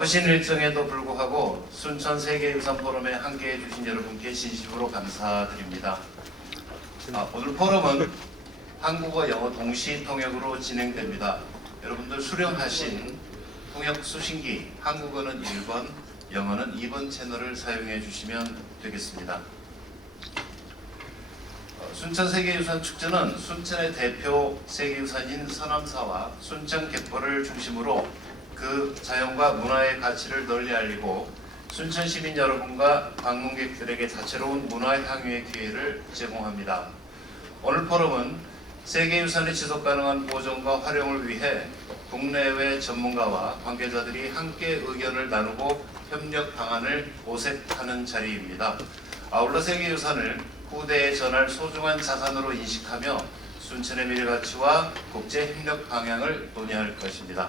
바쁘신 일정에도 불구하고 순천 세계유산 포럼에 함께해 주신 여러분께 진심으로 감사드립니다. 오늘 포럼은 한국어 영어 동시 통역으로 진행됩니다. 여러분들 수령하신 통역 수신기 한국어는 1번, 영어는 2번 채널을 사용해 주시면 되겠습니다. 순천 세계유산 축제는 순천의 대표 세계유산인 서남사와 순천 갯벌을 중심으로 그 자연과 문화의 가치를 널리 알리고 순천 시민 여러분과 방문객들에게 다채로운 문화 향유의 기회를 제공합니다. 오늘 포럼은 세계유산의 지속가능한 보존과 활용을 위해 국내외 전문가와 관계자들이 함께 의견을 나누고 협력 방안을 모색하는 자리입니다. 아울러 세계유산을 후대에 전할 소중한 자산으로 인식하며 순천의 미래 가치와 국제 협력 방향을 논의할 것입니다.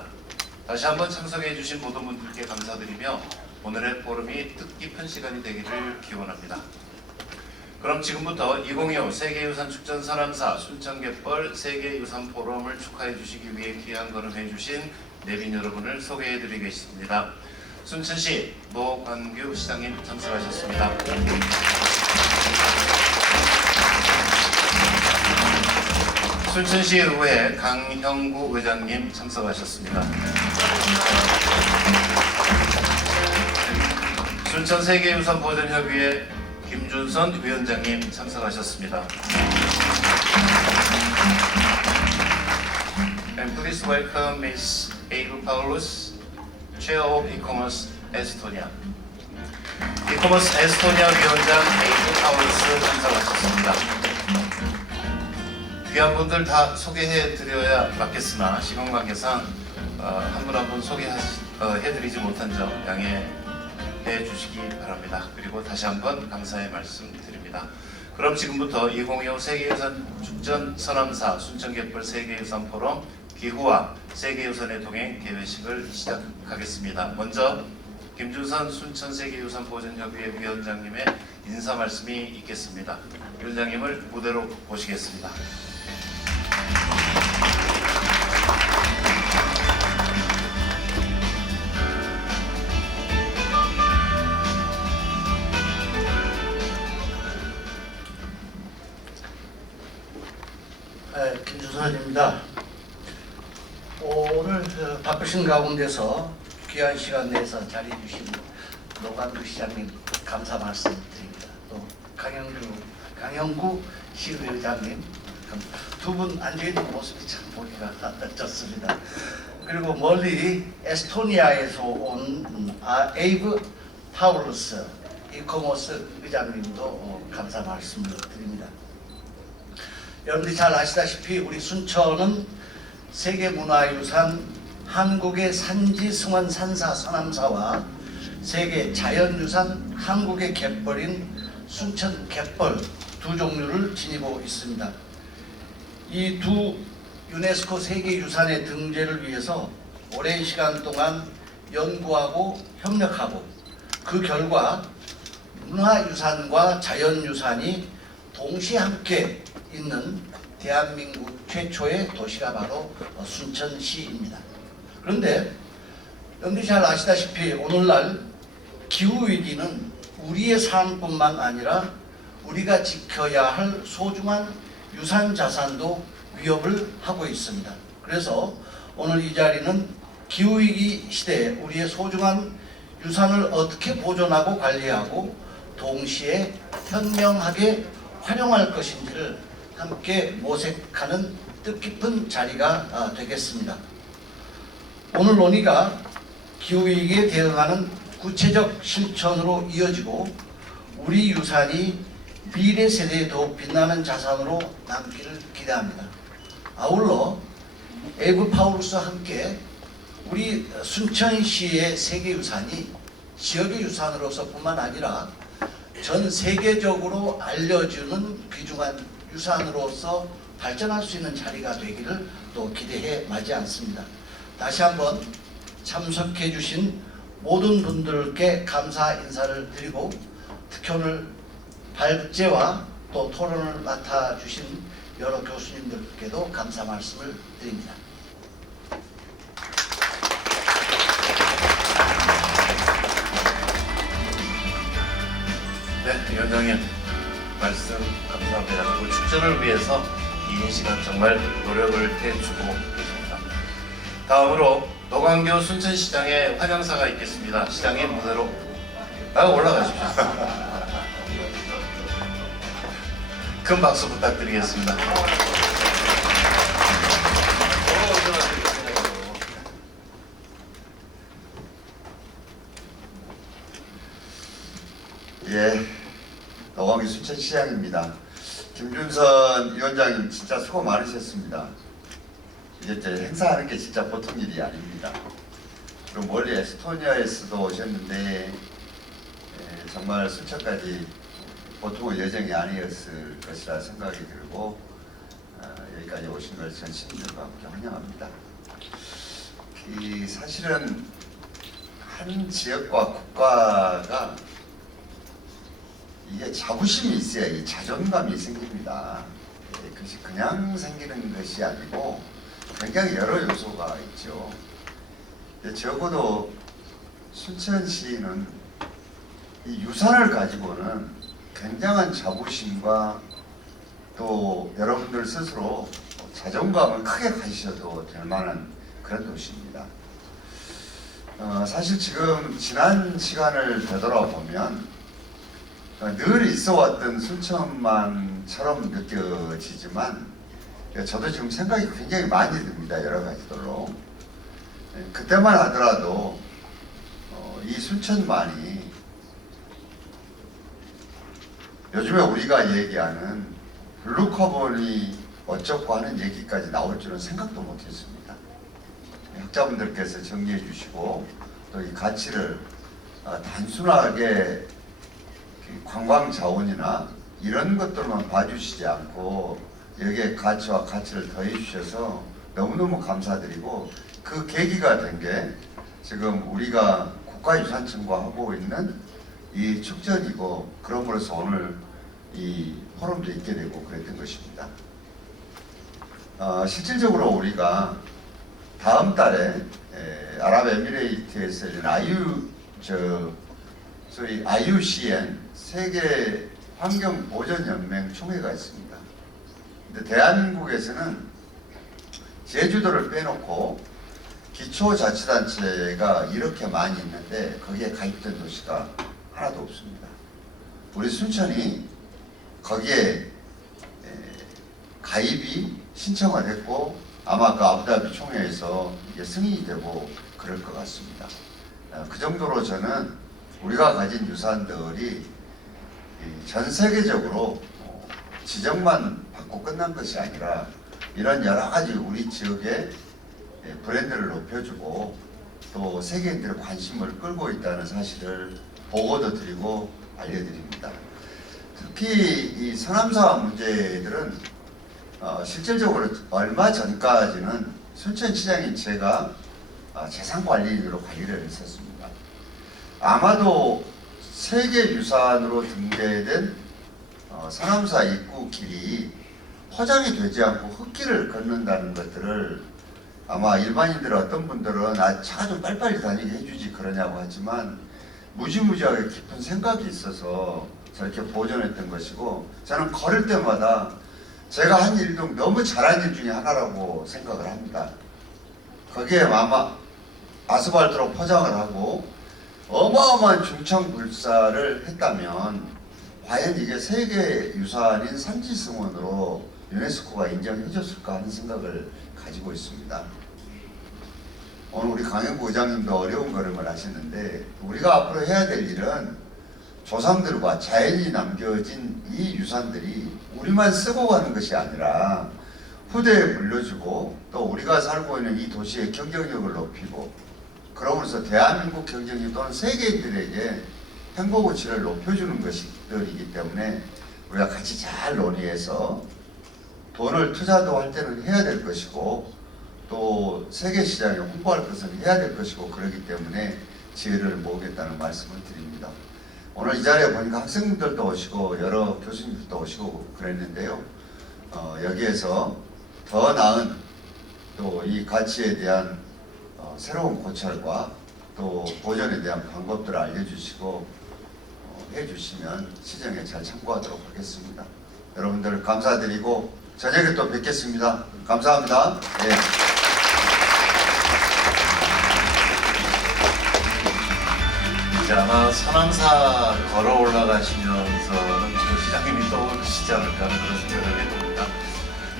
다시 한번 참석해 주신 모든 분들께 감사드리며 오늘의 포럼이 뜻깊은 시간이 되기를 기원합니다. 그럼 지금부터 2025 세계유산 축전 서남사 순천갯벌 세계유산 포럼을 축하해 주시기 위해 귀한 걸음해 주신 내빈 여러분을 소개해 드리겠습니다. 순천시 노관규 시장님 참석하셨습니다. 순천시의회 강형구 의장님 참석하셨습니다. 순천세계유산보존협의회 김준선 위원장님 참석하셨습니다. And please welcome Ms. Eva Paulus, Chair of E-Commerce Estonia. E-Commerce Estonia 위원장 에이브 파울루스 참석하셨습니다. 귀한 분들 다 소개해 드려야 맞겠으나 시간 관계상 한 분 한 분 소개해드리지 못한 점 양해해 주시기 바랍니다. 그리고 다시 한번 감사의 말씀 드립니다. 그럼 지금부터 2025 세계유산 축전 서남사 순천갯벌 세계유산 포럼 기후와 세계유산의 동행 개회식을 시작하겠습니다. 먼저 김준선 순천세계유산보존협의회 위원장님의 인사 말씀이 있겠습니다. 위원장님을 무대로 모시겠습니다. 김준선입니다. 오늘 바쁘신 가운데서 귀한 시간 내서 자리해 주신 노관규 시장님 감사 말씀드립니다. 또 강형구 시의장님 두 분 앉아있는 모습이 참 보기가 좋습니다. 그리고 멀리 에스토니아에서 온 에이브 파울루스 이커머스 의장님도 감사 말씀을 드립니다. 여러분들이 잘 아시다시피 우리 순천은 세계문화유산 한국의 산지 승원 산사 서남사와 세계 자연유산 한국의 갯벌인 순천 갯벌 두 종류를 지니고 있습니다. 이 두 유네스코 세계유산의 등재를 위해서 오랜 시간 동안 연구하고 협력하고 그 결과 문화유산과 자연유산이 동시에 함께 있는 대한민국 최초의 도시가 바로 순천시입니다. 그런데 여러분들이 잘 아시다시피 오늘날 기후위기는 우리의 삶뿐만 아니라 우리가 지켜야 할 소중한 유산자산도 위협을 하고 있습니다. 그래서 오늘 이 자리는 기후위기 시대에 우리의 소중한 유산을 어떻게 보존하고 관리하고 동시에 현명하게 활용할 것인지를 함께 모색하는 뜻깊은 자리가 되겠습니다. 오늘 논의가 기후위기에 대응하는 구체적 실천으로 이어지고 우리 유산이 미래 세대에 더욱 빛나는 자산으로 남기를 기대합니다. 아울러 에이브 파울루스와 함께 우리 순천시의 세계유산이 지역의 유산으로서 뿐만 아니라 전 세계적으로 알려주는 귀중한 유산으로서 발전할 수 있는 자리가 되기를 또 기대해 마지 않습니다. 다시 한번 참석해 주신 모든 분들께 감사 인사를 드리고 특히 오늘 발제와 또 토론을 맡아주신 여러 교수님들께도 감사 말씀을 드립니다. 위원장님 말씀 감사합니다. 그리고 축전을 위해서 긴 시간 정말 노력을 해주고 계십니다. 다음으로 노광교 순천시장의 환영사가 있겠습니다. 시장님 무대로 올라가십시오. 큰 박수 부탁드리겠습니다. 예, 노광교 순천시장입니다. 김준선 위원장님 진짜 수고 많으셨습니다. 이게 행사하는 게 진짜 보통 일이 아닙니다. 그리고 멀리 에스토니아에서도 오셨는데 정말 순천까지 보통의 여정이 아니었을 것이라 생각이 들고 여기까지 오신 걸 전 시민들과 함께 환영합니다. 사실은 한 지역과 국가가 이게 자부심이 있어야 이 자존감이 생깁니다. 그것이 그냥 생기는 것이 아니고 굉장히 여러 요소가 있죠. 적어도 순천시는 이 유산을 가지고는 굉장한 자부심과 또 여러분들 스스로 자존감을 크게 가지셔도 될 만한 그런 도시입니다. 사실 지금 지난 시간을 되돌아보면 늘 있어왔던 순천만처럼 느껴지지만 저도 지금 생각이 굉장히 많이 듭니다. 여러 가지들로. 그때만 하더라도 이 순천만이 요즘에 우리가 얘기하는 블루카본이 어쩌고 하는 얘기까지 나올 줄은 생각도 못했습니다. 학자분들께서 정리해 주시고 또 이 가치를 단순하게 관광 자원이나 이런 것들만 봐주시지 않고 여기에 가치와 가치를 더해 주셔서 너무너무 감사드리고 그 계기가 된 게 지금 우리가 국가유산청과 하고 있는 이 축전이고 그럼으로써 오늘 이 포럼도 있게 되고 그랬던 것입니다. 실질적으로 우리가 다음 달에 아랍에미레이트에서 소위 IUCN 세계 환경보전연맹 총회가 있습니다. 근데 대한민국에서는 제주도를 빼놓고 기초자치단체가 이렇게 많이 있는데 거기에 가입된 도시가 하나도 없습니다. 우리 순천이 거기에 가입이 신청이 됐고 아마 그 아부다비 총회에서 이게 승인이 되고 그럴 것 같습니다. 그 정도로 저는 우리가 가진 유산들이 전 세계적으로 지정만 받고 끝난 것이 아니라 이런 여러 가지 우리 지역의 브랜드를 높여주고 또 세계인들의 관심을 끌고 있다는 사실을 보고도 드리고 알려드립니다. 특히 이 서남사 문제들은 실질적으로 얼마 전까지는 순천시장인 제가 재산관리인으로 관리를 했었습니다. 아마도 세계유산으로 등재된 서남사 입구 길이 포장이 되지 않고 흙길을 걷는다는 것들을 아마 일반인들 어떤 분들은 차가 좀 빨리빨리 다니게 해주지 그러냐고 하지만 무지무지하게 깊은 생각이 있어서 저렇게 보존했던 것이고 저는 걸을 때마다 제가 한 일도 너무 잘한 일 중에 하나라고 생각을 합니다. 거기에 아마 아스팔트로 포장을 하고 어마어마한 중창불사를 했다면 과연 이게 세계유산인 산지승원으로 유네스코가 인정해줬을까 하는 생각을 가지고 있습니다. 오늘 우리 강영구 의장님도 어려운 걸음을 하셨는데 우리가 앞으로 해야 될 일은 조상들과 자연이 남겨진 이 유산들이 우리만 쓰고 가는 것이 아니라 후대에 물려주고 또 우리가 살고 있는 이 도시의 경쟁력을 높이고 그러면서 대한민국 경쟁력 또는 세계인들에게 행복의 질을 높여주는 것들이기 때문에 우리가 같이 잘 논의해서 돈을 투자도 할 때는 해야 될 것이고 또 세계 시장에 홍보할 것은 해야 될 것이고 그렇기 때문에 지혜를 모으겠다는 말씀을 드립니다. 오늘 이 자리에 보니까 학생들도 오시고 여러 교수님들도 오시고 그랬는데요. 여기에서 더 나은 또 이 가치에 대한 새로운 고찰과 또 보존에 대한 방법들을 알려주시고 해주시면 시정에 잘 참고하도록 하겠습니다. 여러분들 감사드리고 저녁에 또 뵙겠습니다. 감사합니다. 예. 이제 아마 서남사 걸어 올라가시면서는 저 시장님이 떠오르시지 않을까 하는 그런 생각을 해봅니다.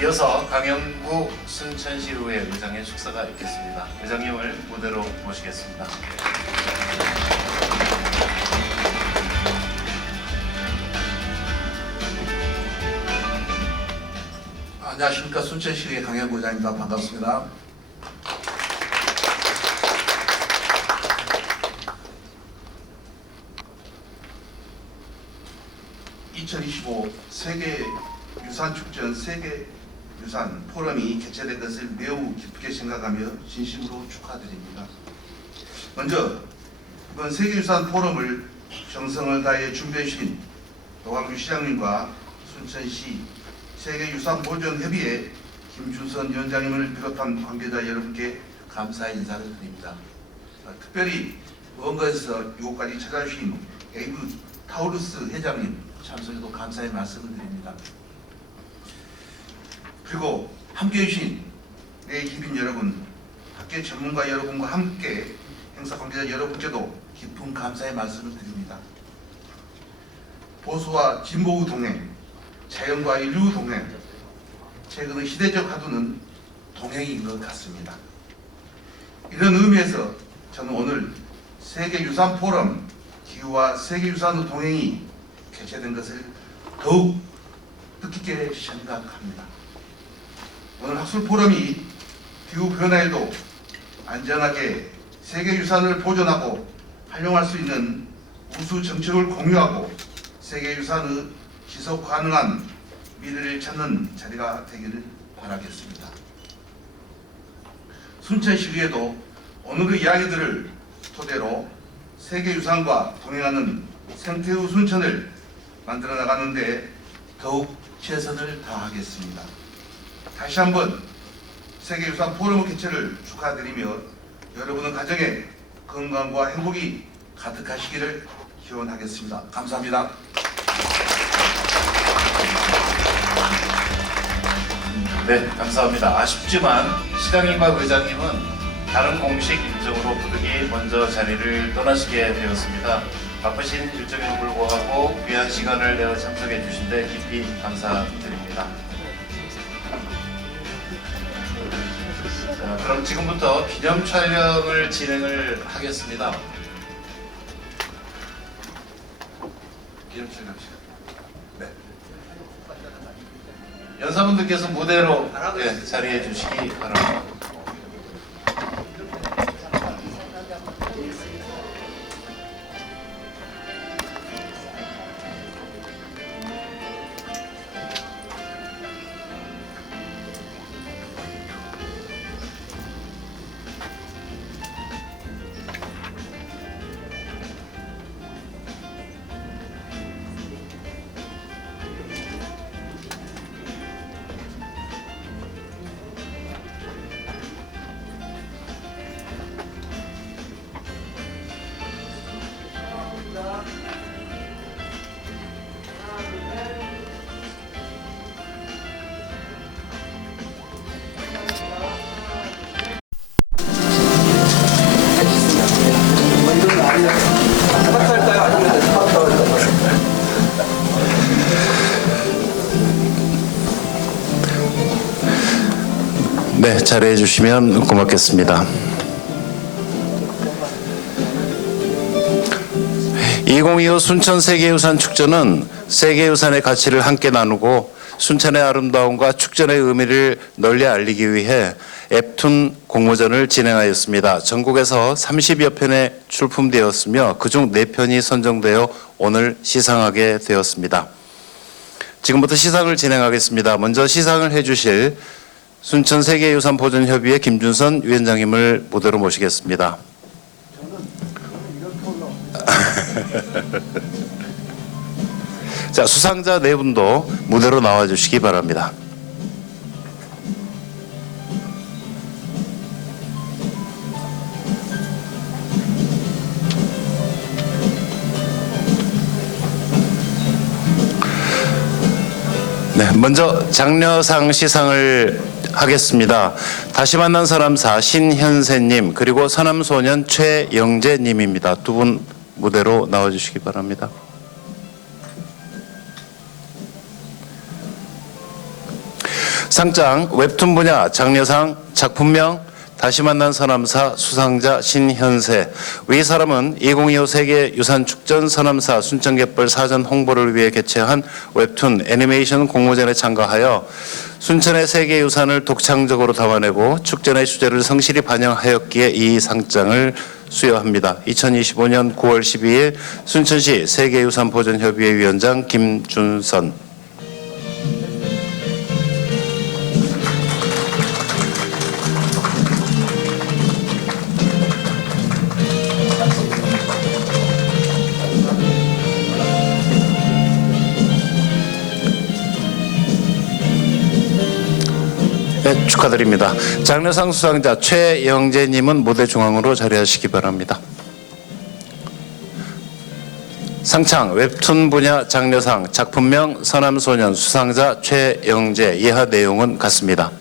이어서 강영구 순천시의회 의장의 축사가 있겠습니다. 의장님을 무대로 모시겠습니다. 안녕하십니까. 순천시의 강영구 의장입니다. 반갑습니다. (2025) 세계유산축전 세계유산 포럼이 개최된 것을 매우 기쁘게 생각하며 진심으로 축하드립니다. 먼저 이번 세계유산 포럼을 정성을 다해 준비해 주신 노광규 시장님과 순천시 세계유산보존협의회 김준선 위원장님을 비롯한 관계자 여러분께 감사의 인사를 드립니다. 특별히 무언가에서 이곳까지 찾아주신 에이브 타우루스 회장님 참석에도 감사의 말씀을 드립니다. 그리고 함께해 주신 내 기빈 여러분, 학계 전문가 여러분과 함께 행사 관계자 여러분께도 깊은 감사의 말씀을 드립니다. 보수와 진보의 동행, 자연과 인류 동행, 최근의 시대적 화두는 동행인 것 같습니다. 이런 의미에서 저는 오늘 세계유산 포럼 기후와 세계유산의 동행이 개최된 것을 더욱 뜻깊게 생각합니다. 오늘 학술 포럼이 기후 변화에도 안전하게 세계유산을 보존하고 활용할 수 있는 우수 정책을 공유하고 세계유산의 지속 가능한 미래를 찾는 자리가 되기를 바라겠습니다. 순천시의회도 오늘의 이야기들을 토대로 세계유산과 동행하는 생태의 순천을 만들어 나가는데 더욱 최선을 다하겠습니다. 다시 한번 세계유산 포럼 개최를 축하드리며 여러분의 가정에 건강과 행복이 가득하시기를 기원하겠습니다. 감사합니다. 네, 감사합니다. 아쉽지만 시장님과 의장님은 다른 공식 일정으로 부득이 먼저 자리를 떠나시게 되었습니다. 바쁘신 일정에도 불구하고 귀한 시간을 내어 참석해 주신 데 깊이 감사드립니다. 자, 그럼 지금부터 기념 촬영을 진행을 하겠습니다. 기념 촬영 시간. 네. 연사분들께서 무대로 자리해 주시기 바랍니다. 네, 자리해 주시면 고맙겠습니다. 2025 순천 세계유산 축전은 세계유산의 가치를 함께 나누고 순천의 아름다움과 축전의 의미를 널리 알리기 위해 앱툰 공모전을 진행하였습니다. 전국에서 30여 편에 출품되었으며 그중 4편이 선정되어 오늘 시상하게 되었습니다. 지금부터 시상을 진행하겠습니다. 먼저 시상을 해주실 순천 세계유산 보존협의회 김준선 위원장님을 무대로 모시겠습니다. 자, 수상자 4분도 무대로 나와주시기 바랍니다. 네, 먼저 장려상 시상을 하겠습니다. 다시 만난 사람사 신현세님 그리고 서남소년 최영재님입니다. 두 분 무대로 나와주시기 바랍니다. 상장 웹툰 분야 장려상 작품명 다시 만난 서남사 수상자 신현세. 위 사람은 2025 세계유산축전 서남사 순천갯벌 사전 홍보를 위해 개최한 웹툰 애니메이션 공모전에 참가하여 순천의 세계유산을 독창적으로 담아내고 축전의 주제를 성실히 반영하였기에 이 상장을 수여합니다. 2025년 9월 12일 순천시 세계유산보존협의회 위원장 김준선. 네, 축하드립니다. 장려상 수상자 최영재님은 무대 중앙으로 자리하시기 바랍니다. 상창 웹툰 분야 장려상 작품명 서남소년 수상자 최영재. 이하 내용은 같습니다.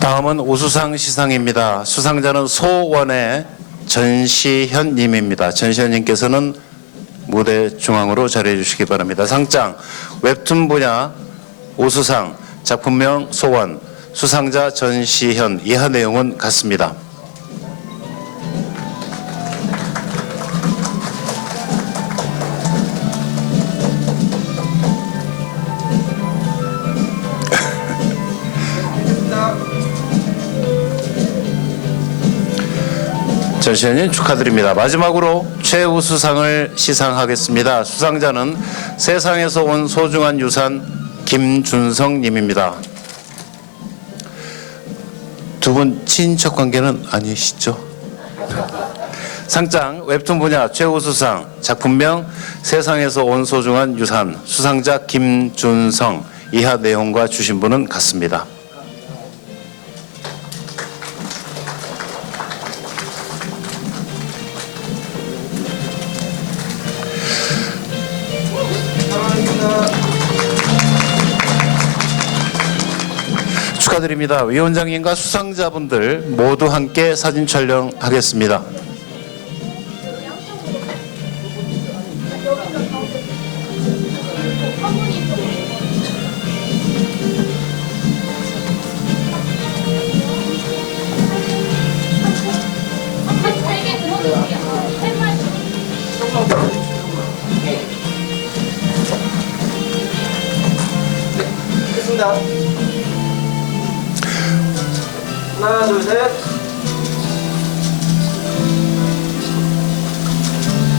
다음은 우수상 시상입니다. 수상자는 소원의 전시현 님입니다. 전시현 님께서는 무대 중앙으로 자리해 주시기 바랍니다. 상장 웹툰 분야 우수상 작품명 소원 수상자 전시현. 이하 내용은 같습니다. 전시현님 축하드립니다. 마지막으로 최우수상을 시상하겠습니다. 수상자는 세상에서 온 소중한 유산 김준성 님입니다. 두 분 친인척 관계는 아니시죠? 상장 웹툰 분야 최우수상 작품명 세상에서 온 소중한 유산 수상자 김준성. 이하 내용과 주신 분은 같습니다. 축하드립니다. 위원장님과 수상자분들 모두 함께 사진 촬영하겠습니다. 됐습니다. 하나, 둘, 셋.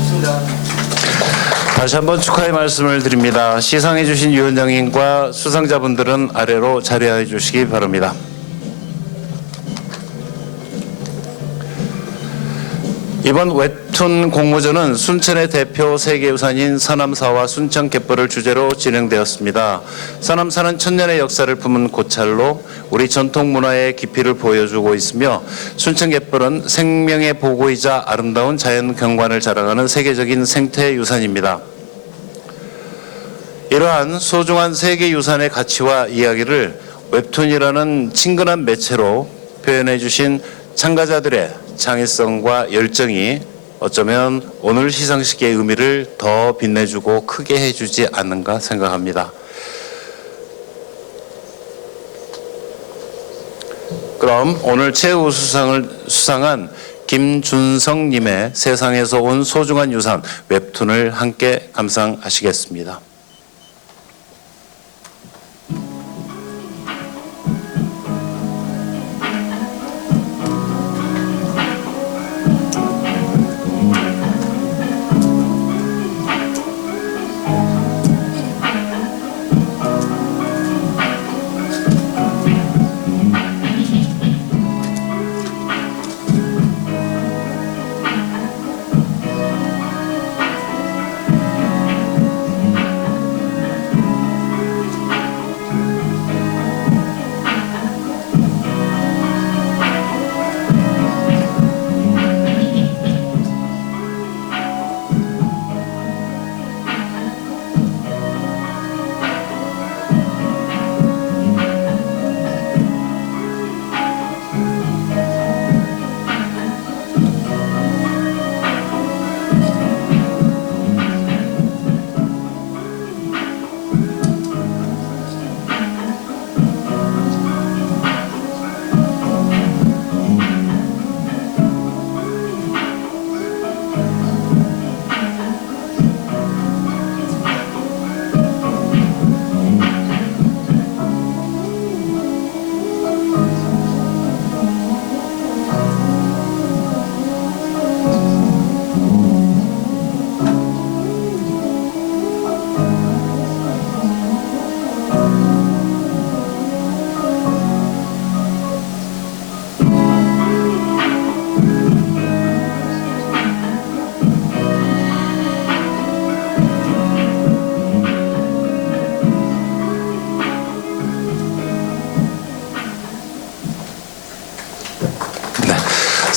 됐습니다. 다시 한번 축하의 말씀을 드립니다. 시상해 주신 위원장님과 수상자분들은 아래로 자리해 주시기 바랍니다. 이번 웹툰 공모전은 순천의 대표 세계유산인 서남사와 순천갯벌을 주제로 진행되었습니다. 서남사는 천년의 역사를 품은 고찰로 우리 전통 문화의 깊이를 보여주고 있으며 순천갯벌은 생명의 보고이자 아름다운 자연 경관을 자랑하는 세계적인 생태유산입니다. 이러한 소중한 세계유산의 가치와 이야기를 웹툰이라는 친근한 매체로 표현해 주신 참가자들의 창의성과 열정이 어쩌면 오늘 시상식의 의미를 더 빛내주고 크게 해주지 않는가 생각합니다. 그럼 오늘 최우수상을 수상한 김준성님의 세상에서 온 소중한 유산 웹툰을 함께 감상하시겠습니다.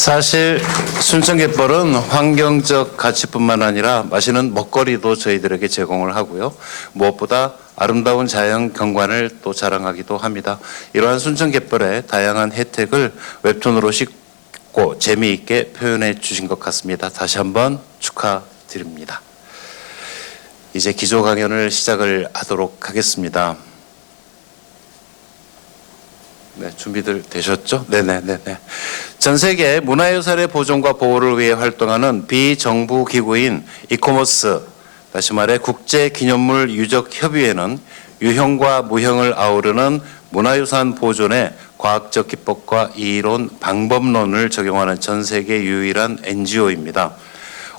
사실 순천갯벌은 환경적 가치뿐만 아니라 맛있는 먹거리도 저희들에게 제공을 하고요. 무엇보다 아름다운 자연 경관을 또 자랑하기도 합니다. 이러한 순천갯벌의 다양한 혜택을 웹툰으로 쉽고 재미있게 표현해 주신 것 같습니다. 다시 한번 축하드립니다. 이제 기조 강연을 시작을 하도록 하겠습니다. 네, 준비들 되셨죠? 네네네네. 전 세계 문화유산의 보존과 보호를 위해 활동하는 비정부 기구인 이코모스, 다시 말해 국제기념물 유적협의회는 유형과 무형을 아우르는 문화유산 보존의 과학적 기법과 이론, 방법론을 적용하는 전 세계 유일한 NGO입니다.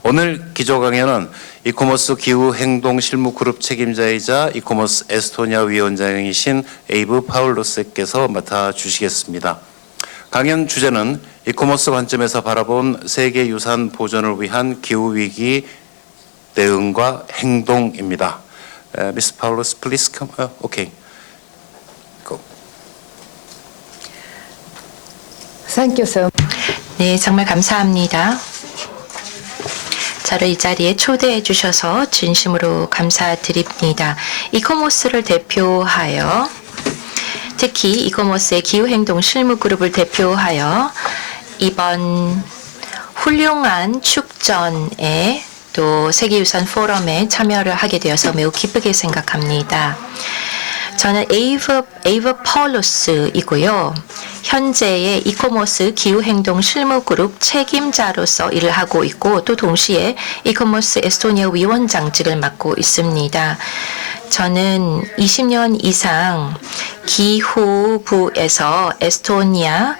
오늘 기조 강연은 이코모스 기후행동 실무그룹 책임자이자 이코모스 에스토니아 위원장이신 에이브 파울로스께서 맡아주시겠습니다. 강연 주제는 이코모스 관점에서 바라본 세계유산 보존을 위한 기후위기 대응과 행동입니다. Miss Paulus, please come. Okay. Go. Thank you so much. 네, 정말 감사합니다. 저를 이 자리에 초대해 주셔서 진심으로 감사드립니다. 이코모스를 대표하여 특히 이코모스의 기후행동 실무그룹을 대표하여 이번 훌륭한 축전에 또 세계유산 포럼에 참여를 하게 되어서 매우 기쁘게 생각합니다. 저는 에이브 파울로스이고요. 현재의 이코모스 기후행동 실무그룹 책임자로서 일을 하고 있고 또 동시에 이코모스 에스토니아 위원장직을 맡고 있습니다. 저는 20년 이상 기후부에서 에스토니아에서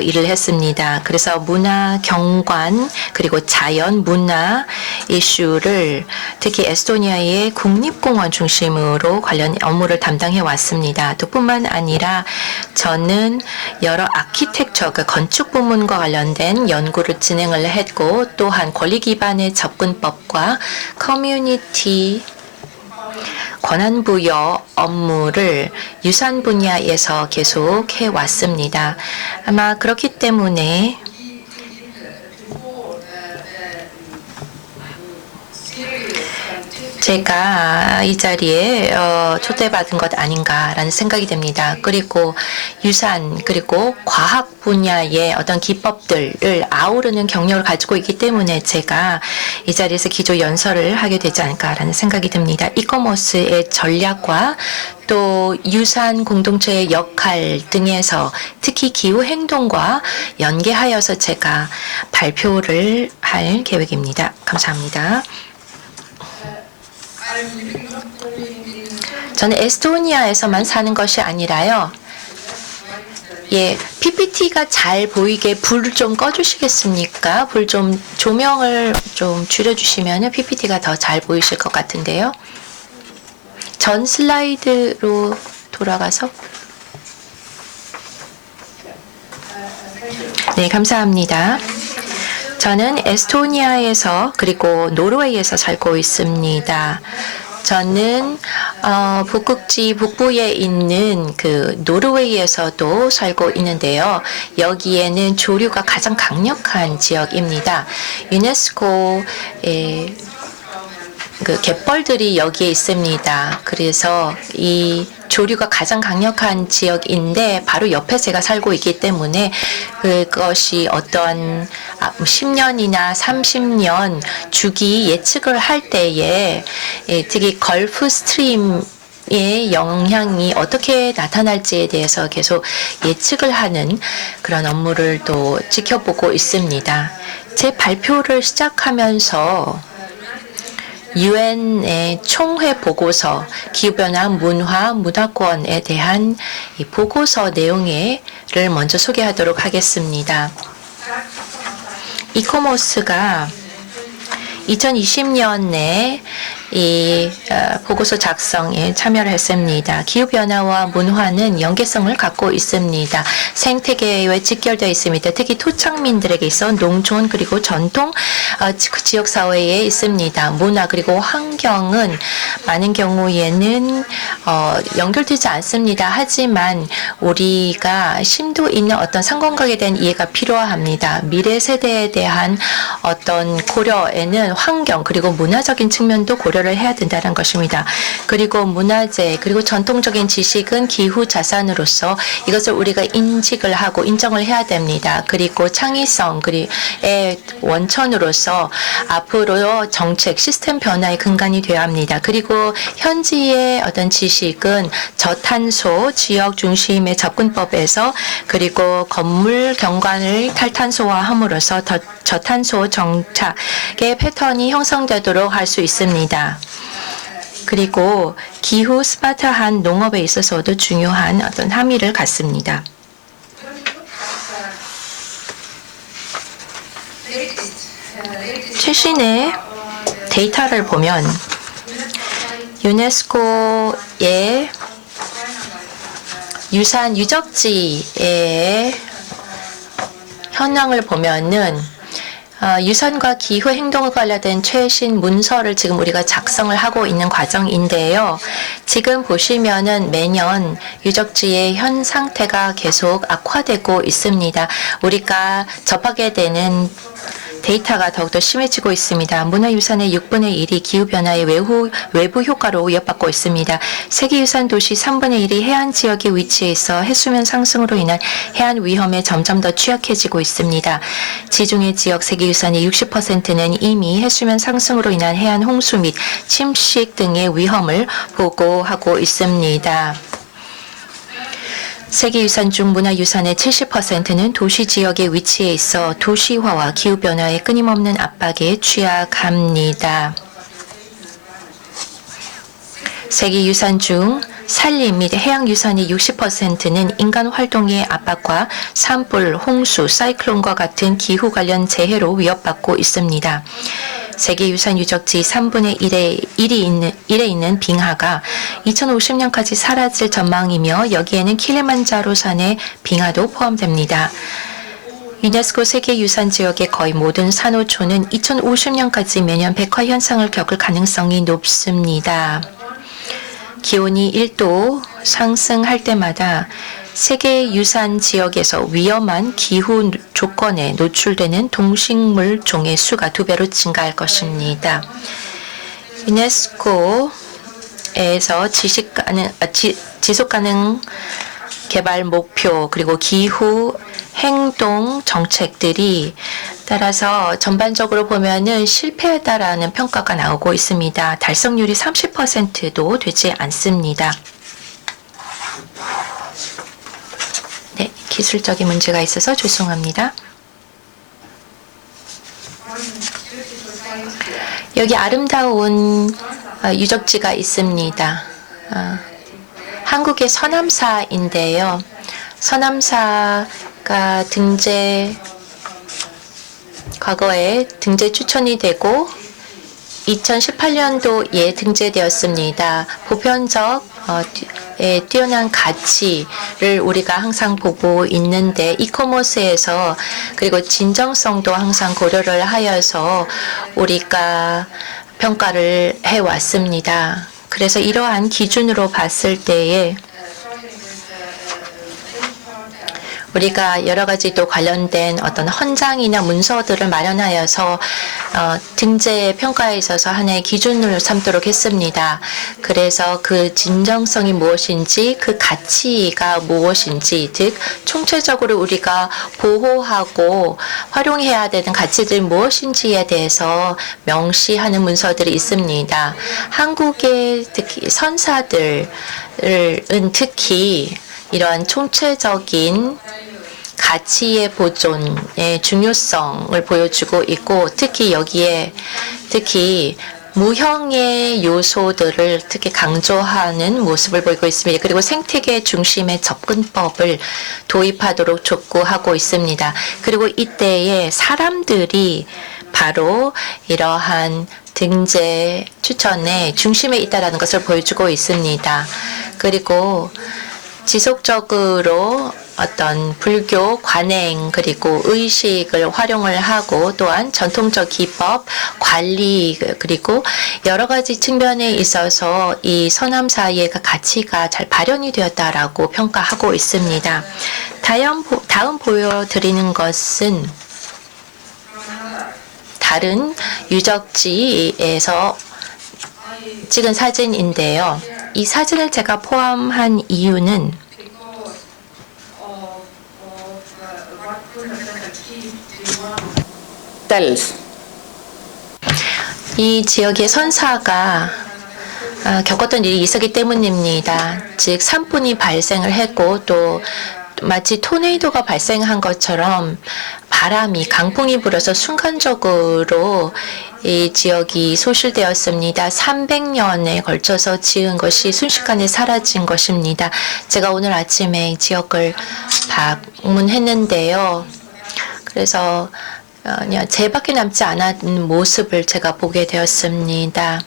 일을 했습니다. 그래서 문화, 경관, 그리고 자연, 문화 이슈를 특히 에스토니아의 국립공원 중심으로 관련 업무를 담당해 왔습니다. 또 뿐만 아니라 저는 여러 아키텍처, 건축 부문과 관련된 연구를 진행을 했고 또한 권리 기반의 접근법과 커뮤니티 권한부여 업무를 유산 분야에서 계속 해왔습니다. 아마 그렇기 때문에 제가 이 자리에 초대받은 것 아닌가라는 생각이 듭니다. 그리고 유산 그리고 과학 분야의 어떤 기법들을 아우르는 경력을 가지고 있기 때문에 제가 이 자리에서 기조 연설을 하게 되지 않을까라는 생각이 듭니다. 이코모스의 전략과 또 유산 공동체의 역할 등에서 특히 기후행동과 연계하여서 제가 발표를 할 계획입니다. 감사합니다. 저는 에스토니아에서만 사는 것이 아니라요. PPT가 잘 보이게 불을 좀 꺼주시겠습니까? 불 좀 조명을 좀 줄여주시면 PPT가 더 잘 보이실 것 같은데요. 전 슬라이드로 돌아가서. 네, 감사합니다. 저는 에스토니아에서 그리고 노르웨이에서 살고 있습니다. 저는 북극지 북부에 있는 그 노르웨이에서도 살고 있는데요. 여기에는 조류가 가장 강력한 지역입니다. 유네스코의 그 갯벌들이 여기에 있습니다. 그래서 이 조류가 가장 강력한 지역인데 바로 옆에 제가 살고 있기 때문에 그것이 어떤 10년이나 30년 주기 예측을 할 때에 특히 걸프 스트림의 영향이 어떻게 나타날지에 대해서 계속 예측을 하는 그런 업무를 또 지켜보고 있습니다. 제 발표를 시작하면서 유엔의 총회 보고서, 기후변화 문화 문화권에 대한 이 보고서 내용을 먼저 소개하도록 하겠습니다. 이코모스가 2020년에 이 보고서 작성에 참여를 했습니다. 기후변화와 문화는 연계성을 갖고 있습니다. 생태계에 직결되어 있습니다. 특히 토착민들에게 있어 농촌 그리고 전통 그 지역사회에 있습니다. 문화 그리고 환경은 많은 경우에는 연결되지 않습니다. 하지만 우리가 심도 있는 어떤 상관관계에 대한 이해가 필요합니다. 미래 세대에 대한 어떤 고려에는 환경 그리고 문화적인 측면도 고려를 해야 된다는 것입니다. 그리고 문화재 그리고 전통적인 지식은 기후 자산으로서 이것을 우리가 인식을 하고 인정을 해야 됩니다. 그리고 창의성의 원천으로서 앞으로 정책 시스템 변화의 근간이 되어야 합니다. 그리고 현지의 어떤 지식은 저탄소 지역 중심의 접근법에서 그리고 건물 경관을 탈탄소화함으로써 저탄소 정착의 패턴이 형성되도록 할 수 있습니다. 그리고 기후 스마트한 농업에 있어서도 중요한 어떤 함의를 갖습니다. 최신의 데이터를 보면 유네스코의 유산 유적지의 현황을 보면은 유산과 기후 행동과 관련된 최신 문서를 지금 우리가 작성을 하고 있는 과정인데요. 지금 보시면은 매년 유적지의 현 상태가 계속 악화되고 있습니다. 우리가 접하게 되는 데이터가 더욱더 심해지고 있습니다. 문화유산의 6분의 1이 기후변화의 외부 효과로 위협받고 있습니다. 세계유산 도시 3분의 1이 해안 지역에 위치해 있어 해수면 상승으로 인한 해안 위험에 점점 더 취약해지고 있습니다. 지중해 지역 세계유산의 60%는 이미 해수면 상승으로 인한 해안 홍수 및 침식 등의 위험을 보고하고 있습니다. 세계유산 중 문화유산의 70%는 도시 지역에 위치해 있어 도시화와 기후변화의 끊임없는 압박에 취약합니다. 세계유산 중 산림 및 해양유산의 60%는 인간 활동의 압박과 산불, 홍수, 사이클론과 같은 기후 관련 재해로 위협받고 있습니다. 세계유산 유적지 3분의 1에 있는 빙하가 2050년까지 사라질 전망이며 여기에는 킬리만자로 산의 빙하도 포함됩니다. 유네스코 세계유산 지역의 거의 모든 산호초는 2050년까지 매년 백화 현상을 겪을 가능성이 높습니다. 기온이 1도 상승할 때마다 세계유산 지역에서 위험한 기후 조건에 노출되는 동식물 종의 수가 2배로 증가할 것입니다. 유네스코에서 지속가능 개발 목표 그리고 기후 행동 정책들이 따라서 전반적으로 보면은 실패했다라는 평가가 나오고 있습니다. 달성률이 30%도 되지 않습니다. 네, 기술적인 문제가 있어서 죄송합니다. 여기 아름다운 유적지가 있습니다. 한국의 서남사인데요. 서남사가 과거에 등재 추천이 되고 2018년도에 등재되었습니다. 보편적 뛰어난 가치를 우리가 항상 보고 있는데 이커머스에서 그리고 진정성도 항상 고려를 하여서 우리가 평가를 해왔습니다. 그래서 이러한 기준으로 봤을 때에 우리가 여러 가지 또 관련된 어떤 헌장이나 문서들을 마련하여서 등재 평가에 있어서 하나의 기준을 삼도록 했습니다. 그래서 그 진정성이 무엇인지 그 가치가 무엇인지 즉 총체적으로 우리가 보호하고 활용해야 되는 가치들이 무엇인지에 대해서 명시하는 문서들이 있습니다. 한국의 특히 선사들은 특히 이러한 총체적인 가치의 보존의 중요성을 보여주고 있고 특히 무형의 요소들을 특히 강조하는 모습을 보이고 있습니다. 그리고 생태계 중심의 접근법을 도입하도록 촉구하고 있습니다. 그리고 이때에 사람들이 바로 이러한 등재 추천의 중심에 있다는 것을 보여주고 있습니다. 그리고 지속적으로 어떤 불교 관행 그리고 의식을 활용을 하고 또한 전통적 기법, 관리 그리고 여러 가지 측면에 있어서 이 서남 사이의 가치가 잘 발현이 되었다라고 평가하고 있습니다. 다음 보여드리는 것은 다른 유적지에서 찍은 사진인데요. 이 사진을 제가 포함한 이유는 이 지역의 선사가 겪었던 일이 있었기 때문입니다. 즉 산불이 발생을 했고 또 마치 토네이도가 발생한 것처럼 바람이 강풍이 불어서 순간적으로 이 지역이 소실되었습니다. 300년에 걸쳐서 지은 것이 순식간에 사라진 것입니다. 제가 오늘 아침에 이 지역을 방문했는데요. 그래서 그냥 제밖에 남지 않은 모습을 제가 보게 되었습니다.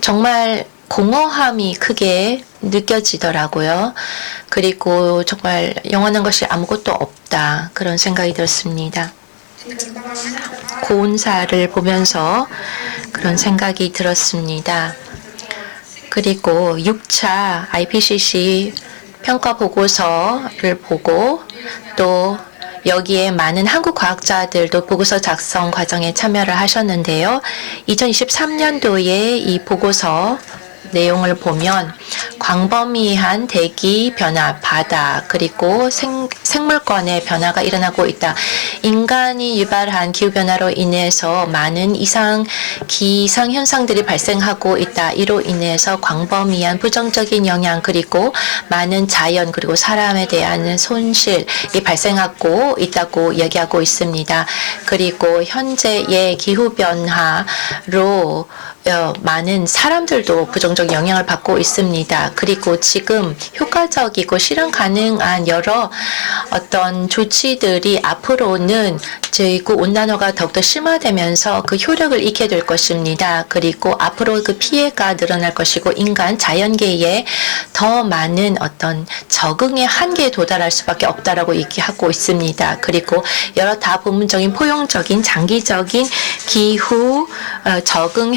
정말 공허함이 크게 느껴지더라고요. 그리고 정말 영원한 것이 아무것도 없다. 그런 생각이 들었습니다. 고운사를 보면서 그런 생각이 들었습니다. 그리고 6차 IPCC 평가 보고서를 보고 또 여기에 많은 한국 과학자들도 보고서 작성 과정에 참여를 하셨는데요. 2023년도에 이 보고서 내용을 보면 광범위한 대기 변화, 바다, 그리고 생물권의 변화가 일어나고 있다. 인간이 유발한 기후변화로 인해서 많은 기상 현상들이 발생하고 있다. 이로 인해서 광범위한 부정적인 영향 그리고 많은 자연 그리고 사람에 대한 손실이 발생하고 있다고 이야기하고 있습니다. 그리고 현재의 기후변화로 많은 사람들도 부정적 영향을 받고 있습니다. 그리고 지금 효과적이고 실현 가능한 여러 어떤 조치들이 앞으로는 지구 온난화가 더욱더 심화되면서 그 효력을 잃게 될 것입니다. 그리고 앞으로 그 피해가 늘어날 것이고 인간 자연계에 더 많은 어떤 적응의 한계에 도달할 수밖에 없다라고 얘기하고 있습니다. 그리고 여러 다부분적인 포용적인 장기적인 기후 적응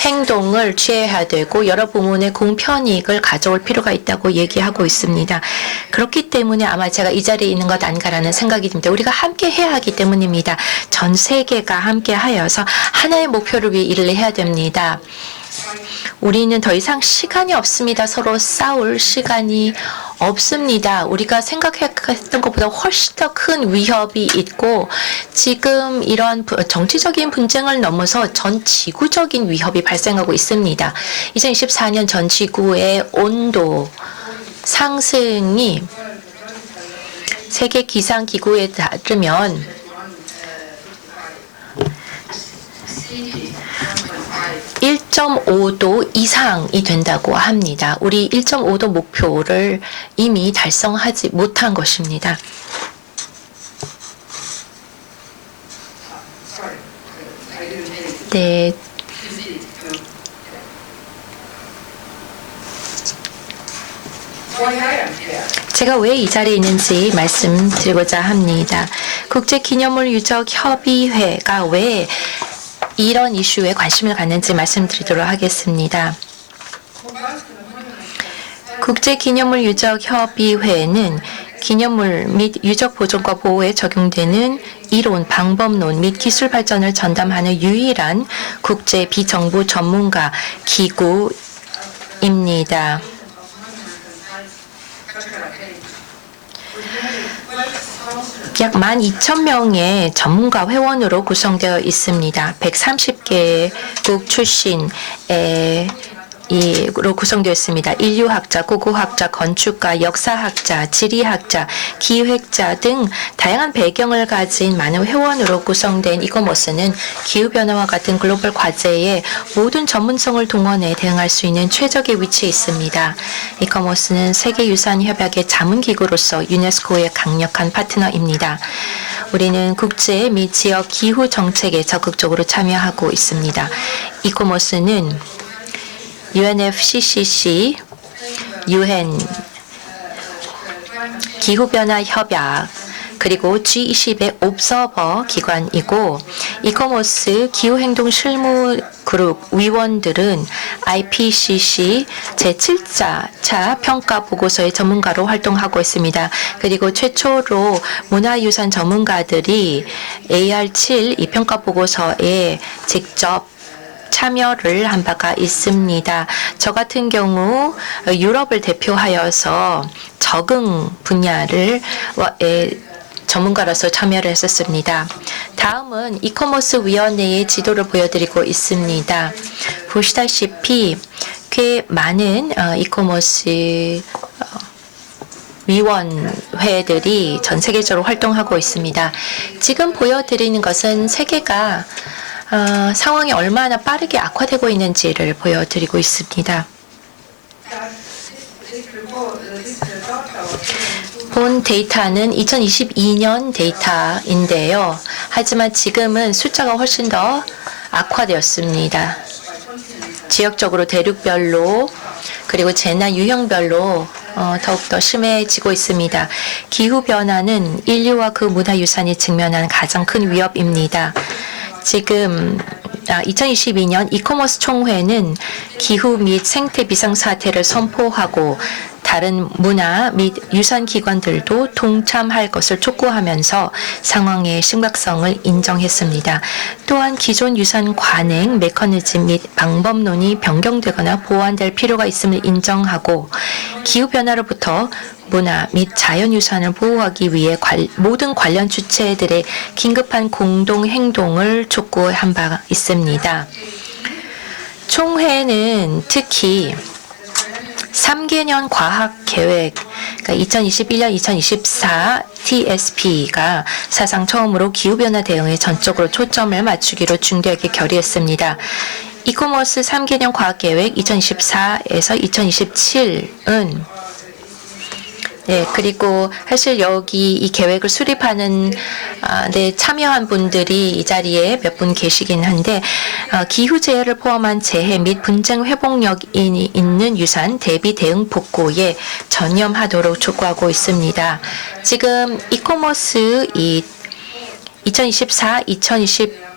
행동을 취해야 되고 여러 부문의 공편이익을 가져올 필요가 있다고 얘기하고 있습니다. 그렇기 때문에 아마 제가 이 자리에 있는 것 아닌가라는 생각이 듭니다. 우리가 함께 해야 하기 때문입니다. 전 세계가 함께 하여서 하나의 목표를 위해 일을 해야 됩니다. 우리는 더 이상 시간이 없습니다. 서로 싸울 시간이 없습니다. 우리가 생각했던 것보다 훨씬 더 큰 위협이 있고 지금 이런 정치적인 분쟁을 넘어서 전 지구적인 위협이 발생하고 있습니다. 2024년 전 지구의 온도 상승이 세계 기상기구에 따르면 1.5도 이상이 된다고 합니다. 우리 1.5도 목표를 이미 달성하지 못한 것입니다. 네. 제가 왜 이 자리에 있는지 말씀드리고자 합니다. 국제기념물 유적협의회가 왜 이런 이슈에 관심을 갖는지 말씀드리도록 하겠습니다. 국제기념물 유적협의회는 기념물 및 유적 보존과 보호에 적용되는 이론, 방법론 및 기술 발전을 전담하는 유일한 국제 비정부 전문가 기구입니다. 약 12,000명의 전문가 회원으로 구성되어 있습니다. 130개국 출신의 로 구성되어 있습니다. 인류학자, 고고학자, 건축가, 역사학자, 지리학자, 기획자 등 다양한 배경을 가진 많은 회원으로 구성된 이거머스는 기후변화와 같은 글로벌 과제에 모든 전문성을 동원해 대응할 수 있는 최적의 위치에 있습니다. 이거머스는 세계유산협약의 자문기구로서 유네스코의 강력한 파트너입니다. 우리는 국제 및 지역 기후 정책에 적극적으로 참여하고 있습니다. 이코모스는 UNFCCC, UN 기후변화 협약, 그리고 G20의 옵서버 기관이고 이코모스 기후행동 실무 그룹 위원들은 IPCC 제7차 평가 보고서의 전문가로 활동하고 있습니다. 그리고 최초로 문화유산 전문가들이 AR7 이 평가 보고서에 직접 참여를 한 바가 있습니다. 저 같은 경우 유럽을 대표하여서 적응 분야를 전문가로서 참여를 했었습니다. 다음은 이코모스 위원회의 지도를 보여드리고 있습니다. 보시다시피 꽤 많은 이코모스 위원회들이 전 세계적으로 활동하고 있습니다. 지금 보여드리는 것은 세계가 상황이 얼마나 빠르게 악화되고 있는지를 보여드리고 있습니다. 본 데이터는 2022년 데이터인데요. 하지만 지금은 숫자가 훨씬 더 악화되었습니다. 지역적으로 대륙별로 그리고 재난 유형별로 더욱더 심해지고 있습니다. 기후변화는 인류와 그 문화유산이 직면한 가장 큰 위협입니다. 지금 2022년 이코모스 총회는 기후 및 생태 비상사태를 선포하고 다른 문화 및 유산 기관들도 동참할 것을 촉구하면서 상황의 심각성을 인정했습니다. 또한 기존 유산 관행 메커니즘 및 방법론이 변경되거나 보완될 필요가 있음을 인정하고 기후변화로부터 문화 및 자연유산을 보호하기 위해 모든 관련 주체들의 긴급한 공동 행동을 촉구한 바 있습니다. 총회는 특히 3개년 과학 계획, 그러니까 2021년, 2024 TSP가 사상 처음으로 기후변화 대응에 전적으로 초점을 맞추기로 중대하게 결의했습니다. 이코모스 3개년 과학 계획 2024에서 2027은 그리고 사실 여기 이 계획을 수립하는 데 참여한 분들이 이 자리에 몇 분 계시긴 한데 기후재해를 포함한 재해 및 분쟁 회복력이 있는 유산 대비 대응 복구에 전념하도록 촉구하고 있습니다. 지금 이코모스 2024, 2027